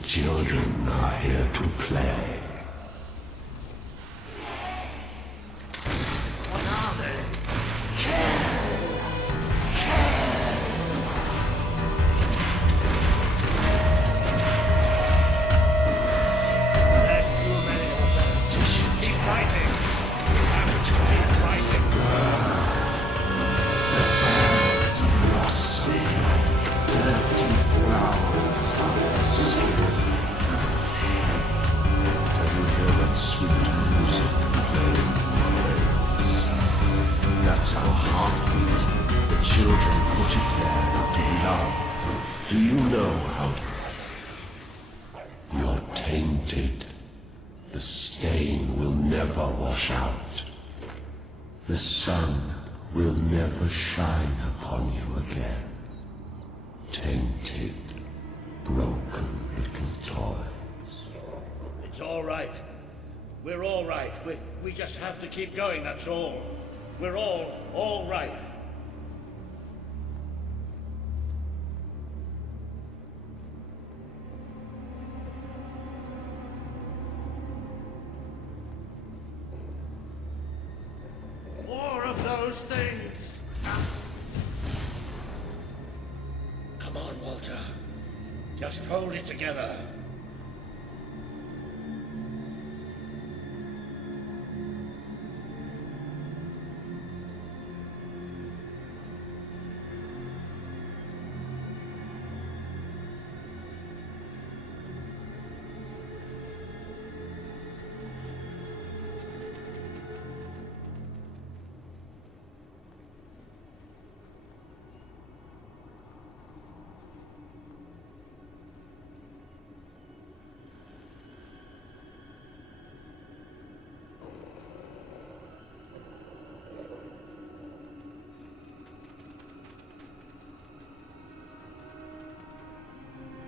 children are here to play. What are they? There's too many of them. Keep fighting. You have to keep fighting. Blossom like dirty flowers on their skin. Can you hear that sweet music playing in the waves? That's our heartbeat. The children put it there out of love. Do you know how you're tainted? The stain will never wash out. The sun will never shine upon you again. Tainted, broken little toys. It's all right. We're all right. We just have to keep going, that's all. We're all right. those things! Come on, Walter. Just hold it together.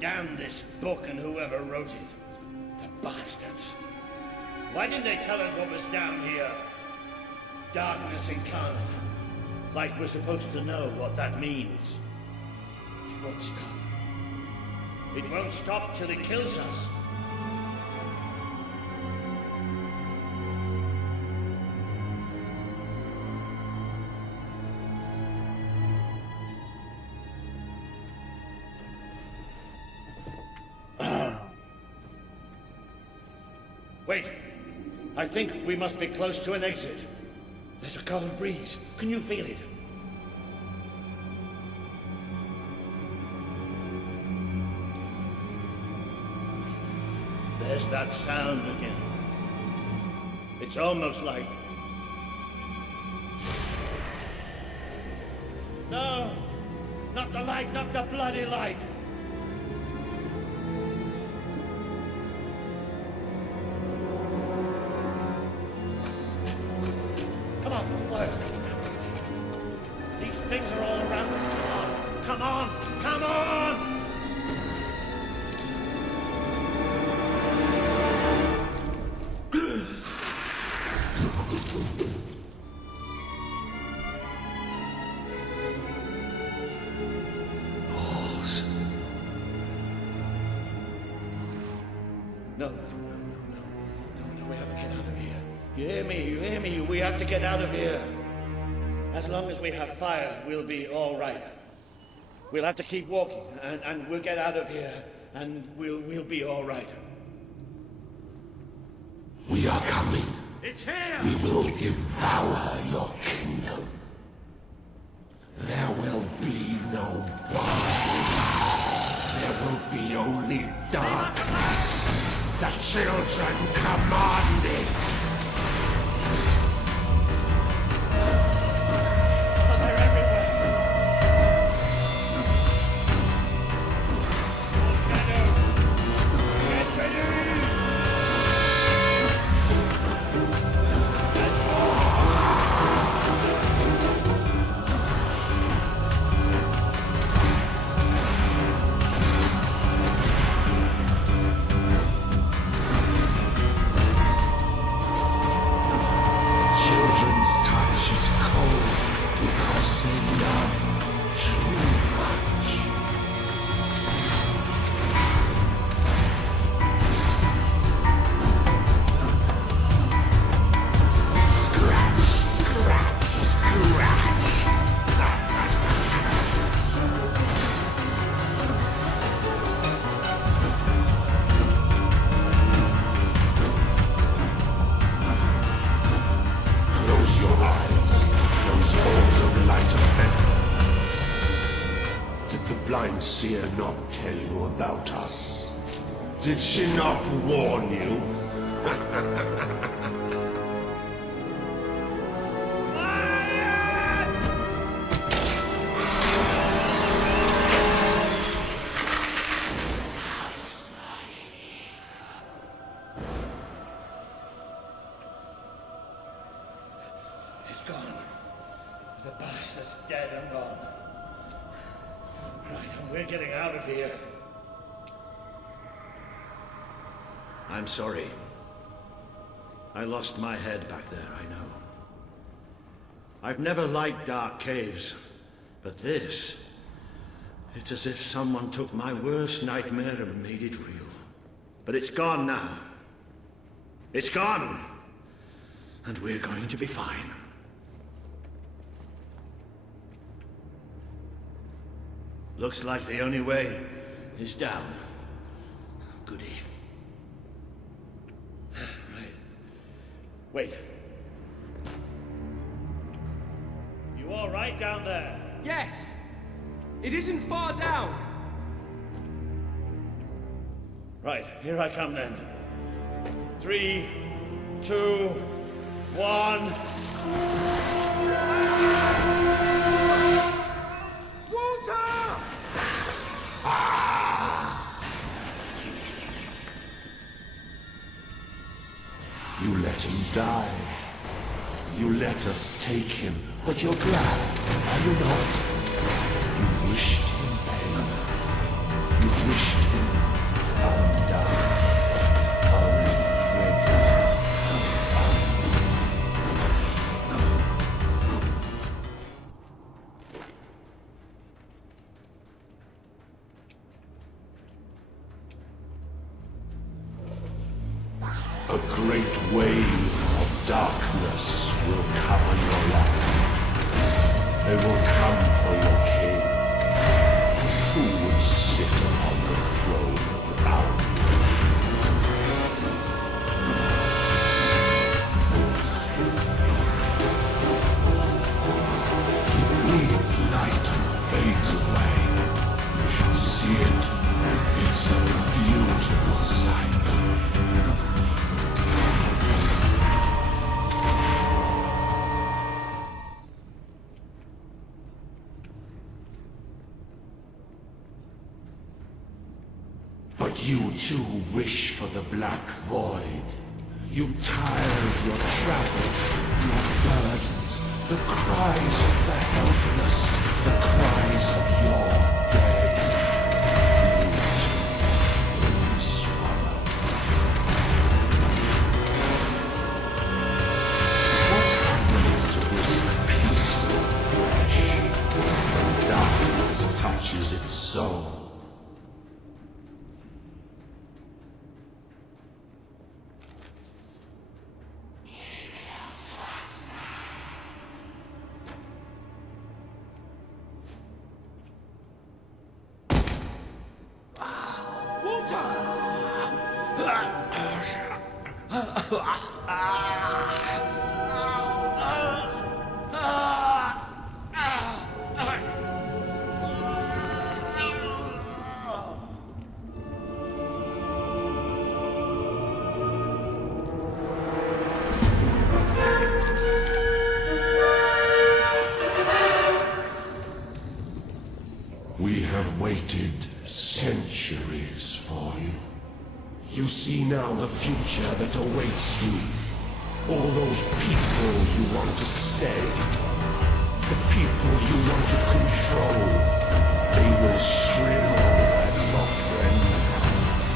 Damn this book and whoever wrote it. The bastards. Why didn't they tell us what was down here? Darkness incarnate. Like we're supposed to know what that means. It won't stop. It won't stop till it kills us. Wait. I think we must be close to an exit. There's a cold breeze. Can you feel it? There's that sound again. It's almost like... No! Not the light, not the bloody light! Come on, work. These things are all around us. Come on! Come on! Balls. No, we have to get out of here. You hear me? You hear me? We have to get out of here. As long as we have fire, we'll be all right. We'll have to keep walking, and we'll get out of here, and we'll be all right. We are coming. It's here! We will devour your kingdom. There will be no bodies. There will be only darkness. The children command it. Seer not tell you about us? Did she not warn you? It's gone. The bastard's dead and gone. Right, and we're getting out of here. I'm sorry. I lost my head back there, I know. I've never liked dark caves, but this... It's as if someone took my worst nightmare and made it real. But it's gone now. It's gone! And we're going to be fine. Looks like the only way is down. Good evening. Right. Wait. You all right down there? Yes! It isn't far down! Right, here I come then. 3, 2, 1. Walter! You let him die. You let us take him, but you're glad, are you not? You wished him pain. You wished him undone, unthreaded, A great wave of darkness will cover your land. They will come for your king. Who would sit upon the throne of Albion? It bleeds light and fades away. You should see it. It's a beautiful sight. But you too wish for the Black Void. You tire of your travels, your burdens, the cries of the helpless, the cries of your day. You too will be swallowed. What happens to this piece of flesh when darkness touches its soul? We have waited centuries for you. You see now the future that awaits you. All those people you want to save, the people you want to control, they will shrivel as your friend has.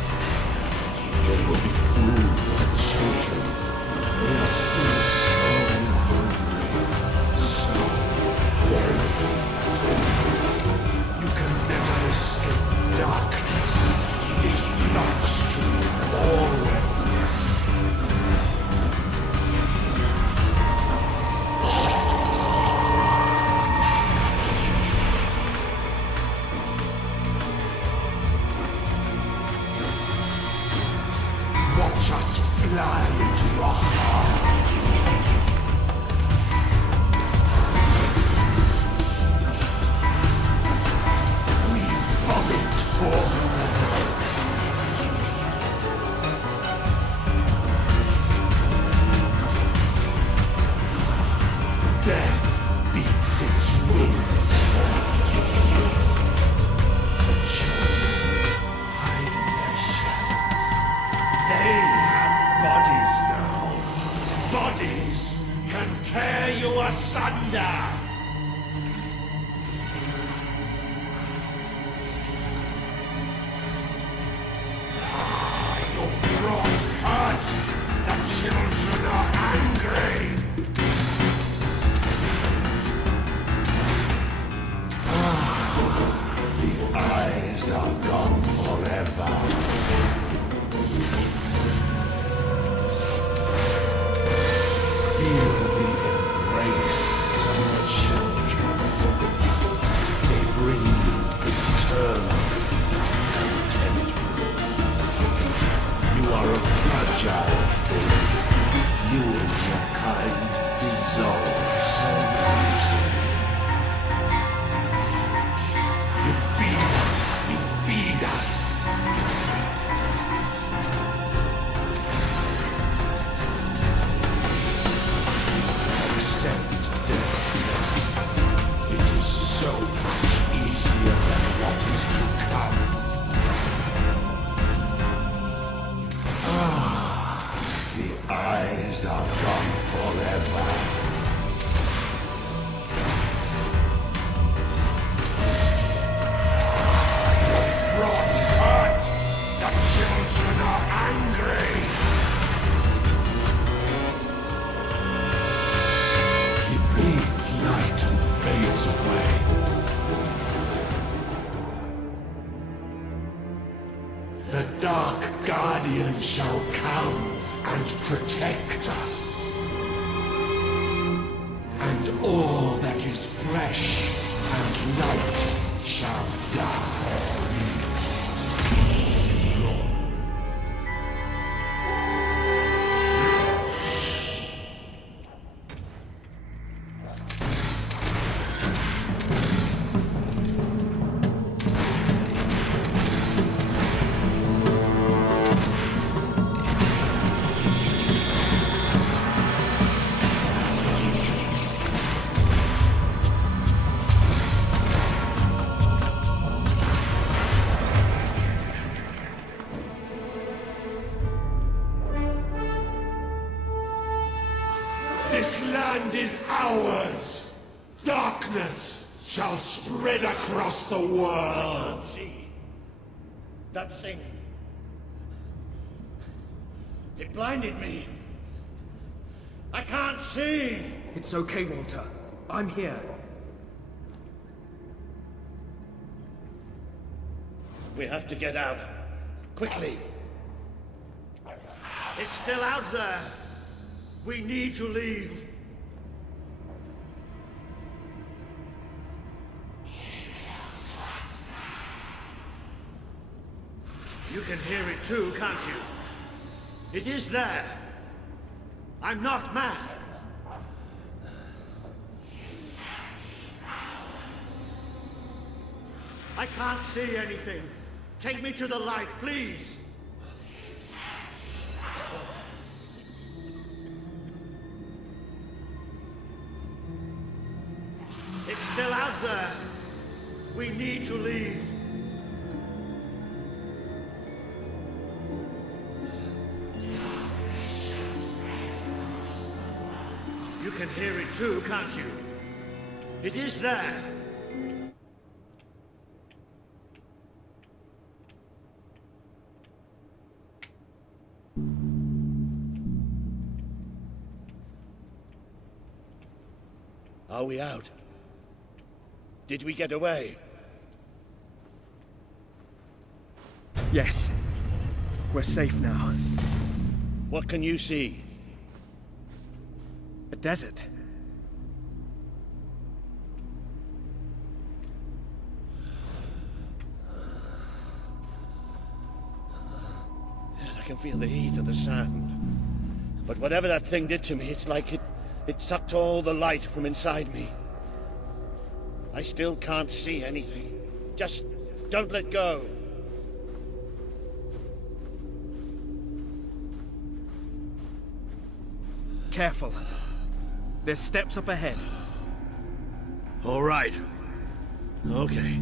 They will be food for children. They are still so hungry, so very. You can never escape darkness. It flocks to you always. Watch us fly into your heart. We vomit for the night. Death beats its wings for you. The children hide in their shadows. They have bodies now. Bodies can tear you asunder. Your brought hurt. The children are angry. The eyes are gone forever. Feel the embrace of the children. They bring you the eyes are gone forever. Brought hurt. The children are angry. He bleeds light and fades away. The Dark Guardian shall come and protect us. And all that is fresh and light shall die. This land is ours. Darkness shall spread across the world. See? That thing. It blinded me. I can't see. It's okay, Walter. I'm here. We have to get out. Quickly. It's still out there. We need to leave. You can hear it too, can't you? It is there. I'm not mad. I can't see anything. Take me to the light, please. It's still out there. We need to leave. You can hear it too, can't you? It is there. Are we out? Did we get away? Yes. We're safe now. What can you see? A desert. I can feel the heat of the sand. But whatever that thing did to me, it's like it sucked all the light from inside me. I still can't see anything. Just don't let go. Careful. There's steps up ahead. All right. Okay.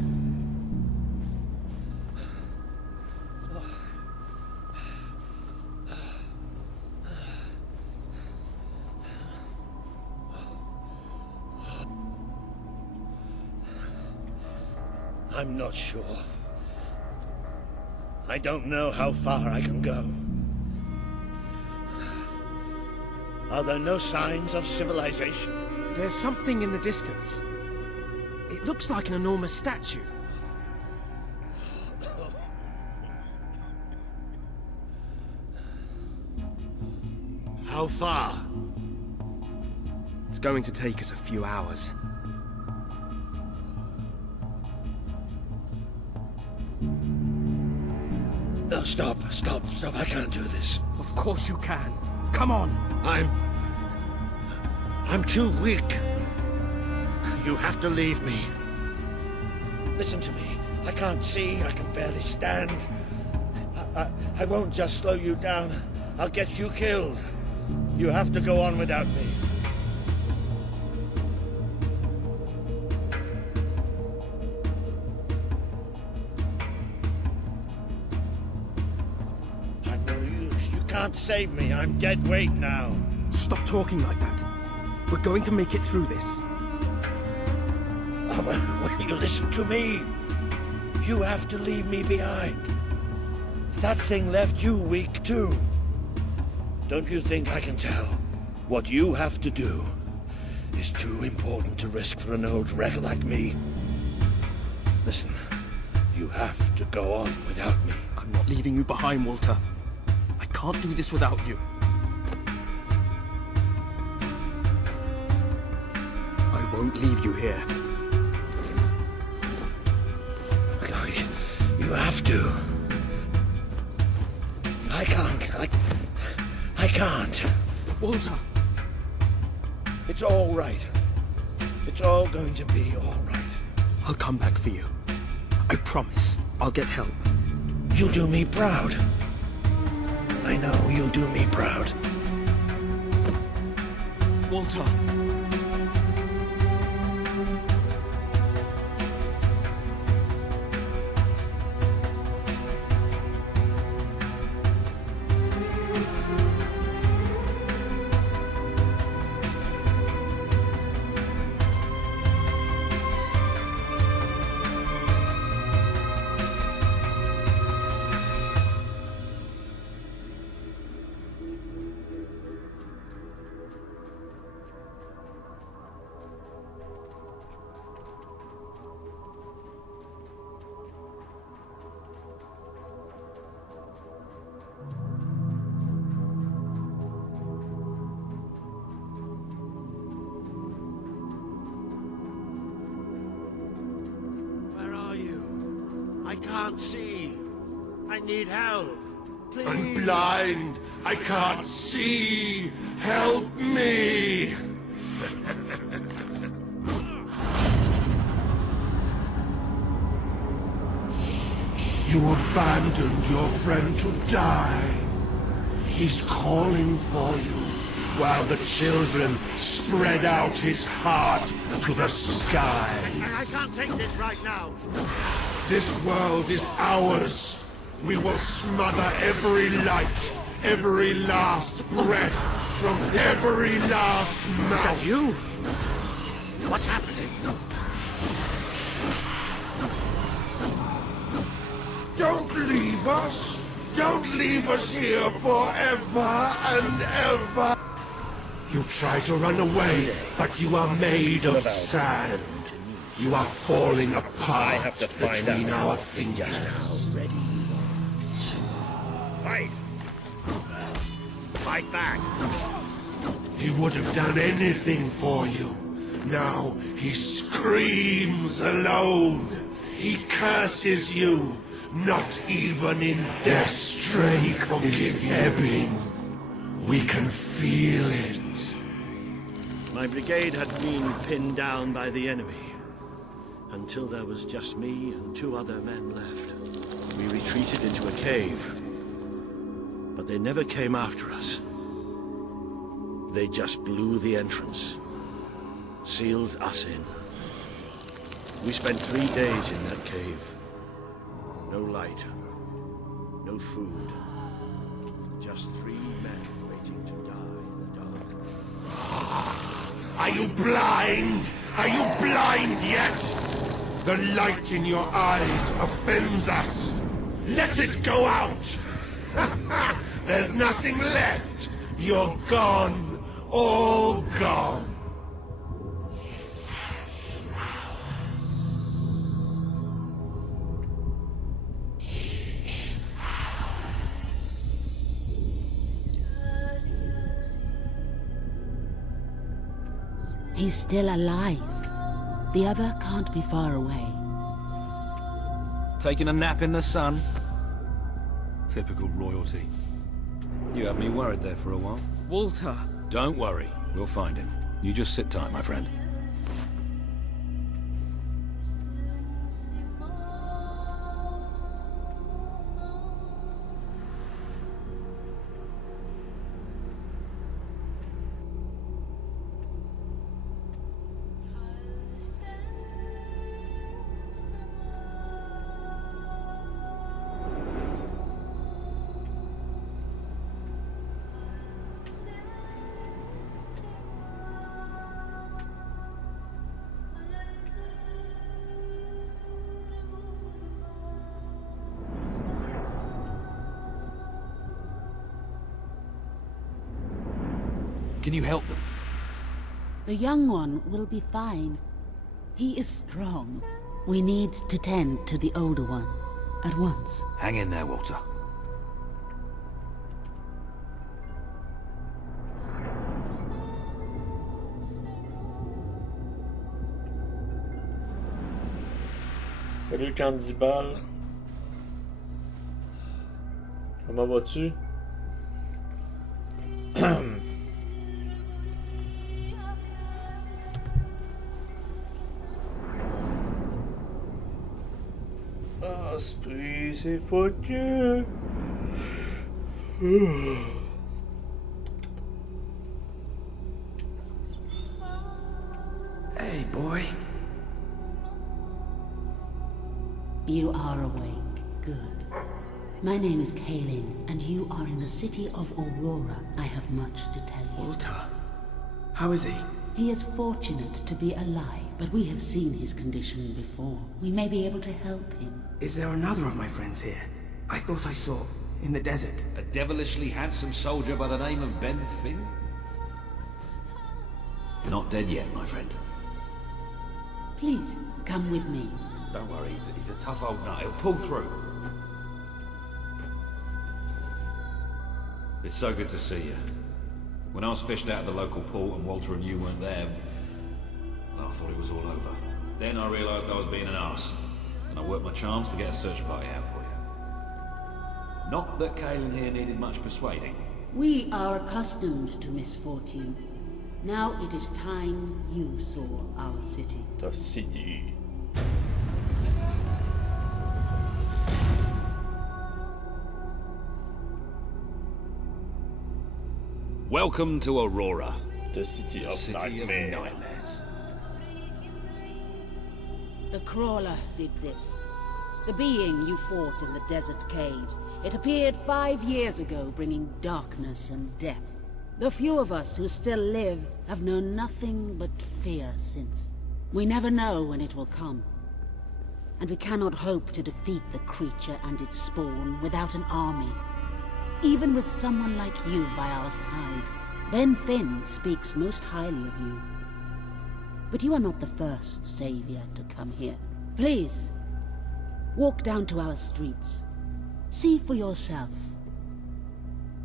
I'm not sure. I don't know how far I can go. Are there no signs of civilization? There's something in the distance. It looks like an enormous statue. How far? It's going to take us a few hours. No, stop. I can't do this. Of course you can. Come on. I'm too weak. You have to leave me. Listen to me. I can't see. I can barely stand. I won't just slow you down. I'll get you killed. You have to go on without me. can't save me. I'm dead weight now. Stop talking like that. We're going to make it through this. Oh, will you listen to me? You have to leave me behind. That thing left you weak too. Don't you think I can tell? What you have to do is too important to risk for an old wreck like me. Listen, you have to go on without me. I'm not leaving you behind, Walter. I can't do this without you. I won't leave you here. You have to. I can't. I can't. Walter! It's all right. It's all going to be all right. I'll come back for you. I promise. I'll get help. You'll do me proud. I know you'll do me proud. Walter! I can't see. I need help. Please. I'm blind. I can't see. Help me. You abandoned your friend to die. He's calling for you, while the children spread out his heart to the sky. I can't take this right now. This world is ours. We will smother every light, every last breath, from every last mouth. Is that you? What's happening? Don't leave us! Don't leave us here forever and ever! You try to run away, but you are made of sand. You are falling apart between our fingers. Fight! Fight back! He would have done anything for you. Now he screams alone. He curses you. Not even in death's strength is ebbing. We can feel it. My brigade had been pinned down by the enemy, until there was just me and 2 other men left. We retreated into a cave, but they never came after us. They just blew the entrance, sealed us in. We spent 3 days in that cave. No light, no food, just 3 men waiting to die in the dark. Are you blind? Are you blind yet? The light in your eyes offends us. Let it go out. There's nothing left. You're gone. All gone. He's still alive. The other can't be far away. Taking a nap in the sun? Typical royalty. You had me worried there for a while. Walter! Don't worry, we'll find him. You just sit tight, my friend. Can you help them? The young one will be fine. He is strong. We need to tend to the older one at once. Hang in there, Walter. Salut Candibal. Comment vas-tu? Esprit, c'est fucké. Hey, boy. You are awake. Good. My name is Kaelin, and you are in the city of Aurora. I have much to tell you. Walter. How is he? He is fortunate to be alive, but we have seen his condition before. We may be able to help him. Is there another of my friends here? I thought I saw in the desert. A devilishly handsome soldier by the name of Ben Finn? Not dead yet, my friend. Please, come with me. Don't worry, he's a tough old nut. He'll pull through. It's so good to see you. When I was fished out of the local port and Walter and you weren't there, well, I thought it was all over. Then I realised I was being an arse, and I worked my charms to get a search party out for you. Not that Kaelin here needed much persuading. We are accustomed to misfortune. Now it is time you saw our city. The city. Welcome to Aurora. The city of nightmares. The crawler did this. The being you fought in the desert caves. It appeared 5 years ago, bringing darkness and death. The few of us who still live have known nothing but fear since. We never know when it will come. And we cannot hope to defeat the creature and its spawn without an army. Even with someone like you by our side. Ben Finn speaks most highly of you. But you are not the first savior to come here. Please, walk down to our streets. See for yourself.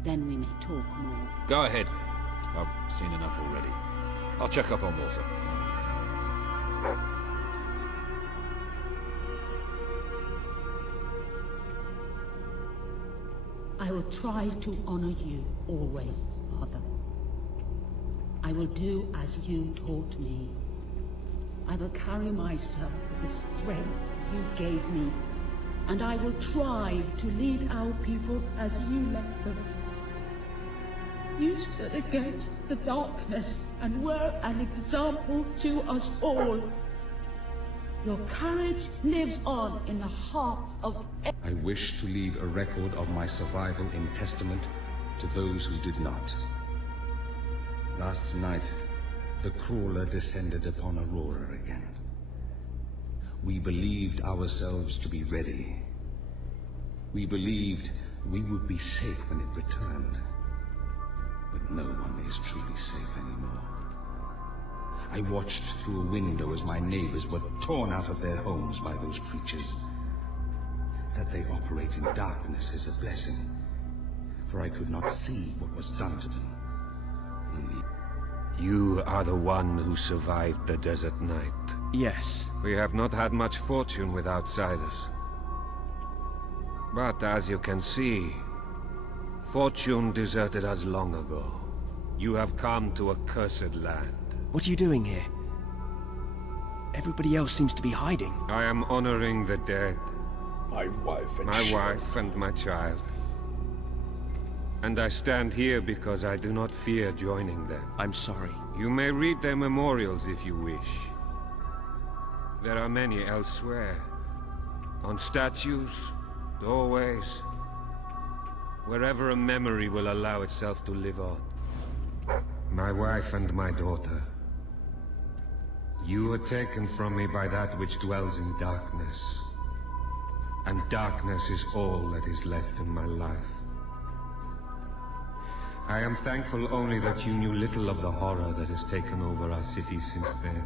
Then we may talk more. Go ahead. I've seen enough already. I'll check up on Walter. I will try to honor you always, Father. I will do as you taught me. I will carry myself with the strength you gave me, and I will try to lead our people as you led them. You stood against the darkness and were an example to us all. Your courage lives on in the hearts of I wish to leave a record of my survival in testament to those who did not. Last night, the crawler descended upon Aurora again. We believed ourselves to be ready. We believed we would be safe when it returned. But no one is truly safe anymore. I watched through a window as my neighbors were torn out of their homes by those creatures. That they operate in darkness is a blessing, for I could not see what was done to them. You are the one who survived the desert night. Yes. We have not had much fortune with outsiders. But as you can see, fortune deserted us long ago. You have come to a cursed land. What are you doing here? Everybody else seems to be hiding. I am honoring the dead. My wife and my child. And I stand here because I do not fear joining them. I'm sorry. You may read their memorials if you wish. There are many elsewhere. On statues, doorways, wherever a memory will allow itself to live on. My wife and my daughter. You were taken from me by that which dwells in darkness. And darkness is all that is left in my life. I am thankful only that you knew little of the horror that has taken over our city since then.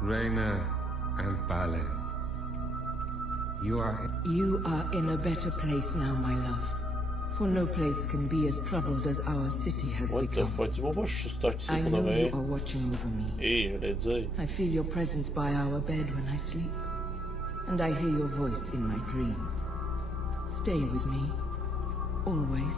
Reyna and Bale, you are... You are in a better place now, my love. For no place can be as troubled as our city has become. What the fuck? Je suis starté ici I pour know de you vrai. are watching over me. Eh, j'allais dire. I feel your presence by our bed when I sleep. And I hear your voice in my dreams. Stay with me. Always.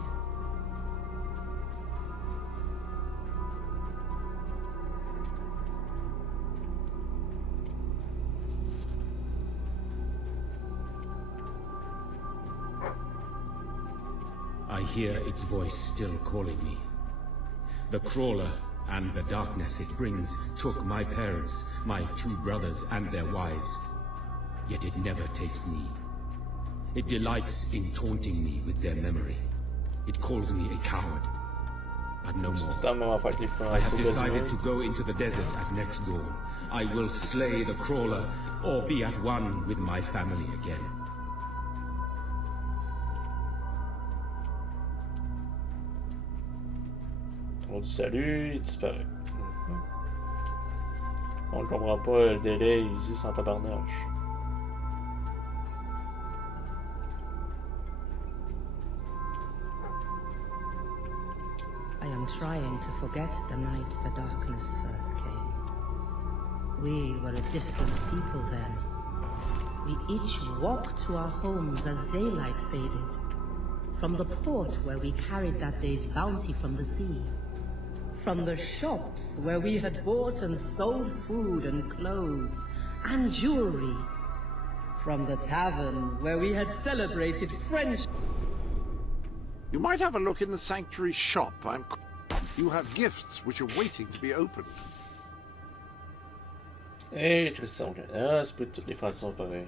I hear its voice still calling me. The crawler and the darkness it brings took my parents, my 2 brothers and their wives. Yet it never takes me. It delights in taunting me with their memory. It calls me a coward. But no more. I have decided to go into the desert at next dawn. I will slay the crawler, or be at one with my family again. On dit salut, il disparaît. On ne comprend pas le délai, ici sans tabarnage. I am trying to forget the night the darkness first came. We were a different people then. We each walked to our homes as daylight faded. From the port where we carried that day's bounty from the sea. From the shops where we had bought and sold food and clothes and jewelry. From the tavern where we had celebrated friendship. You might have a look in the sanctuary shop. You have gifts which are waiting to be opened. Eh, Christian, c'est pas toutes les façons pareilles.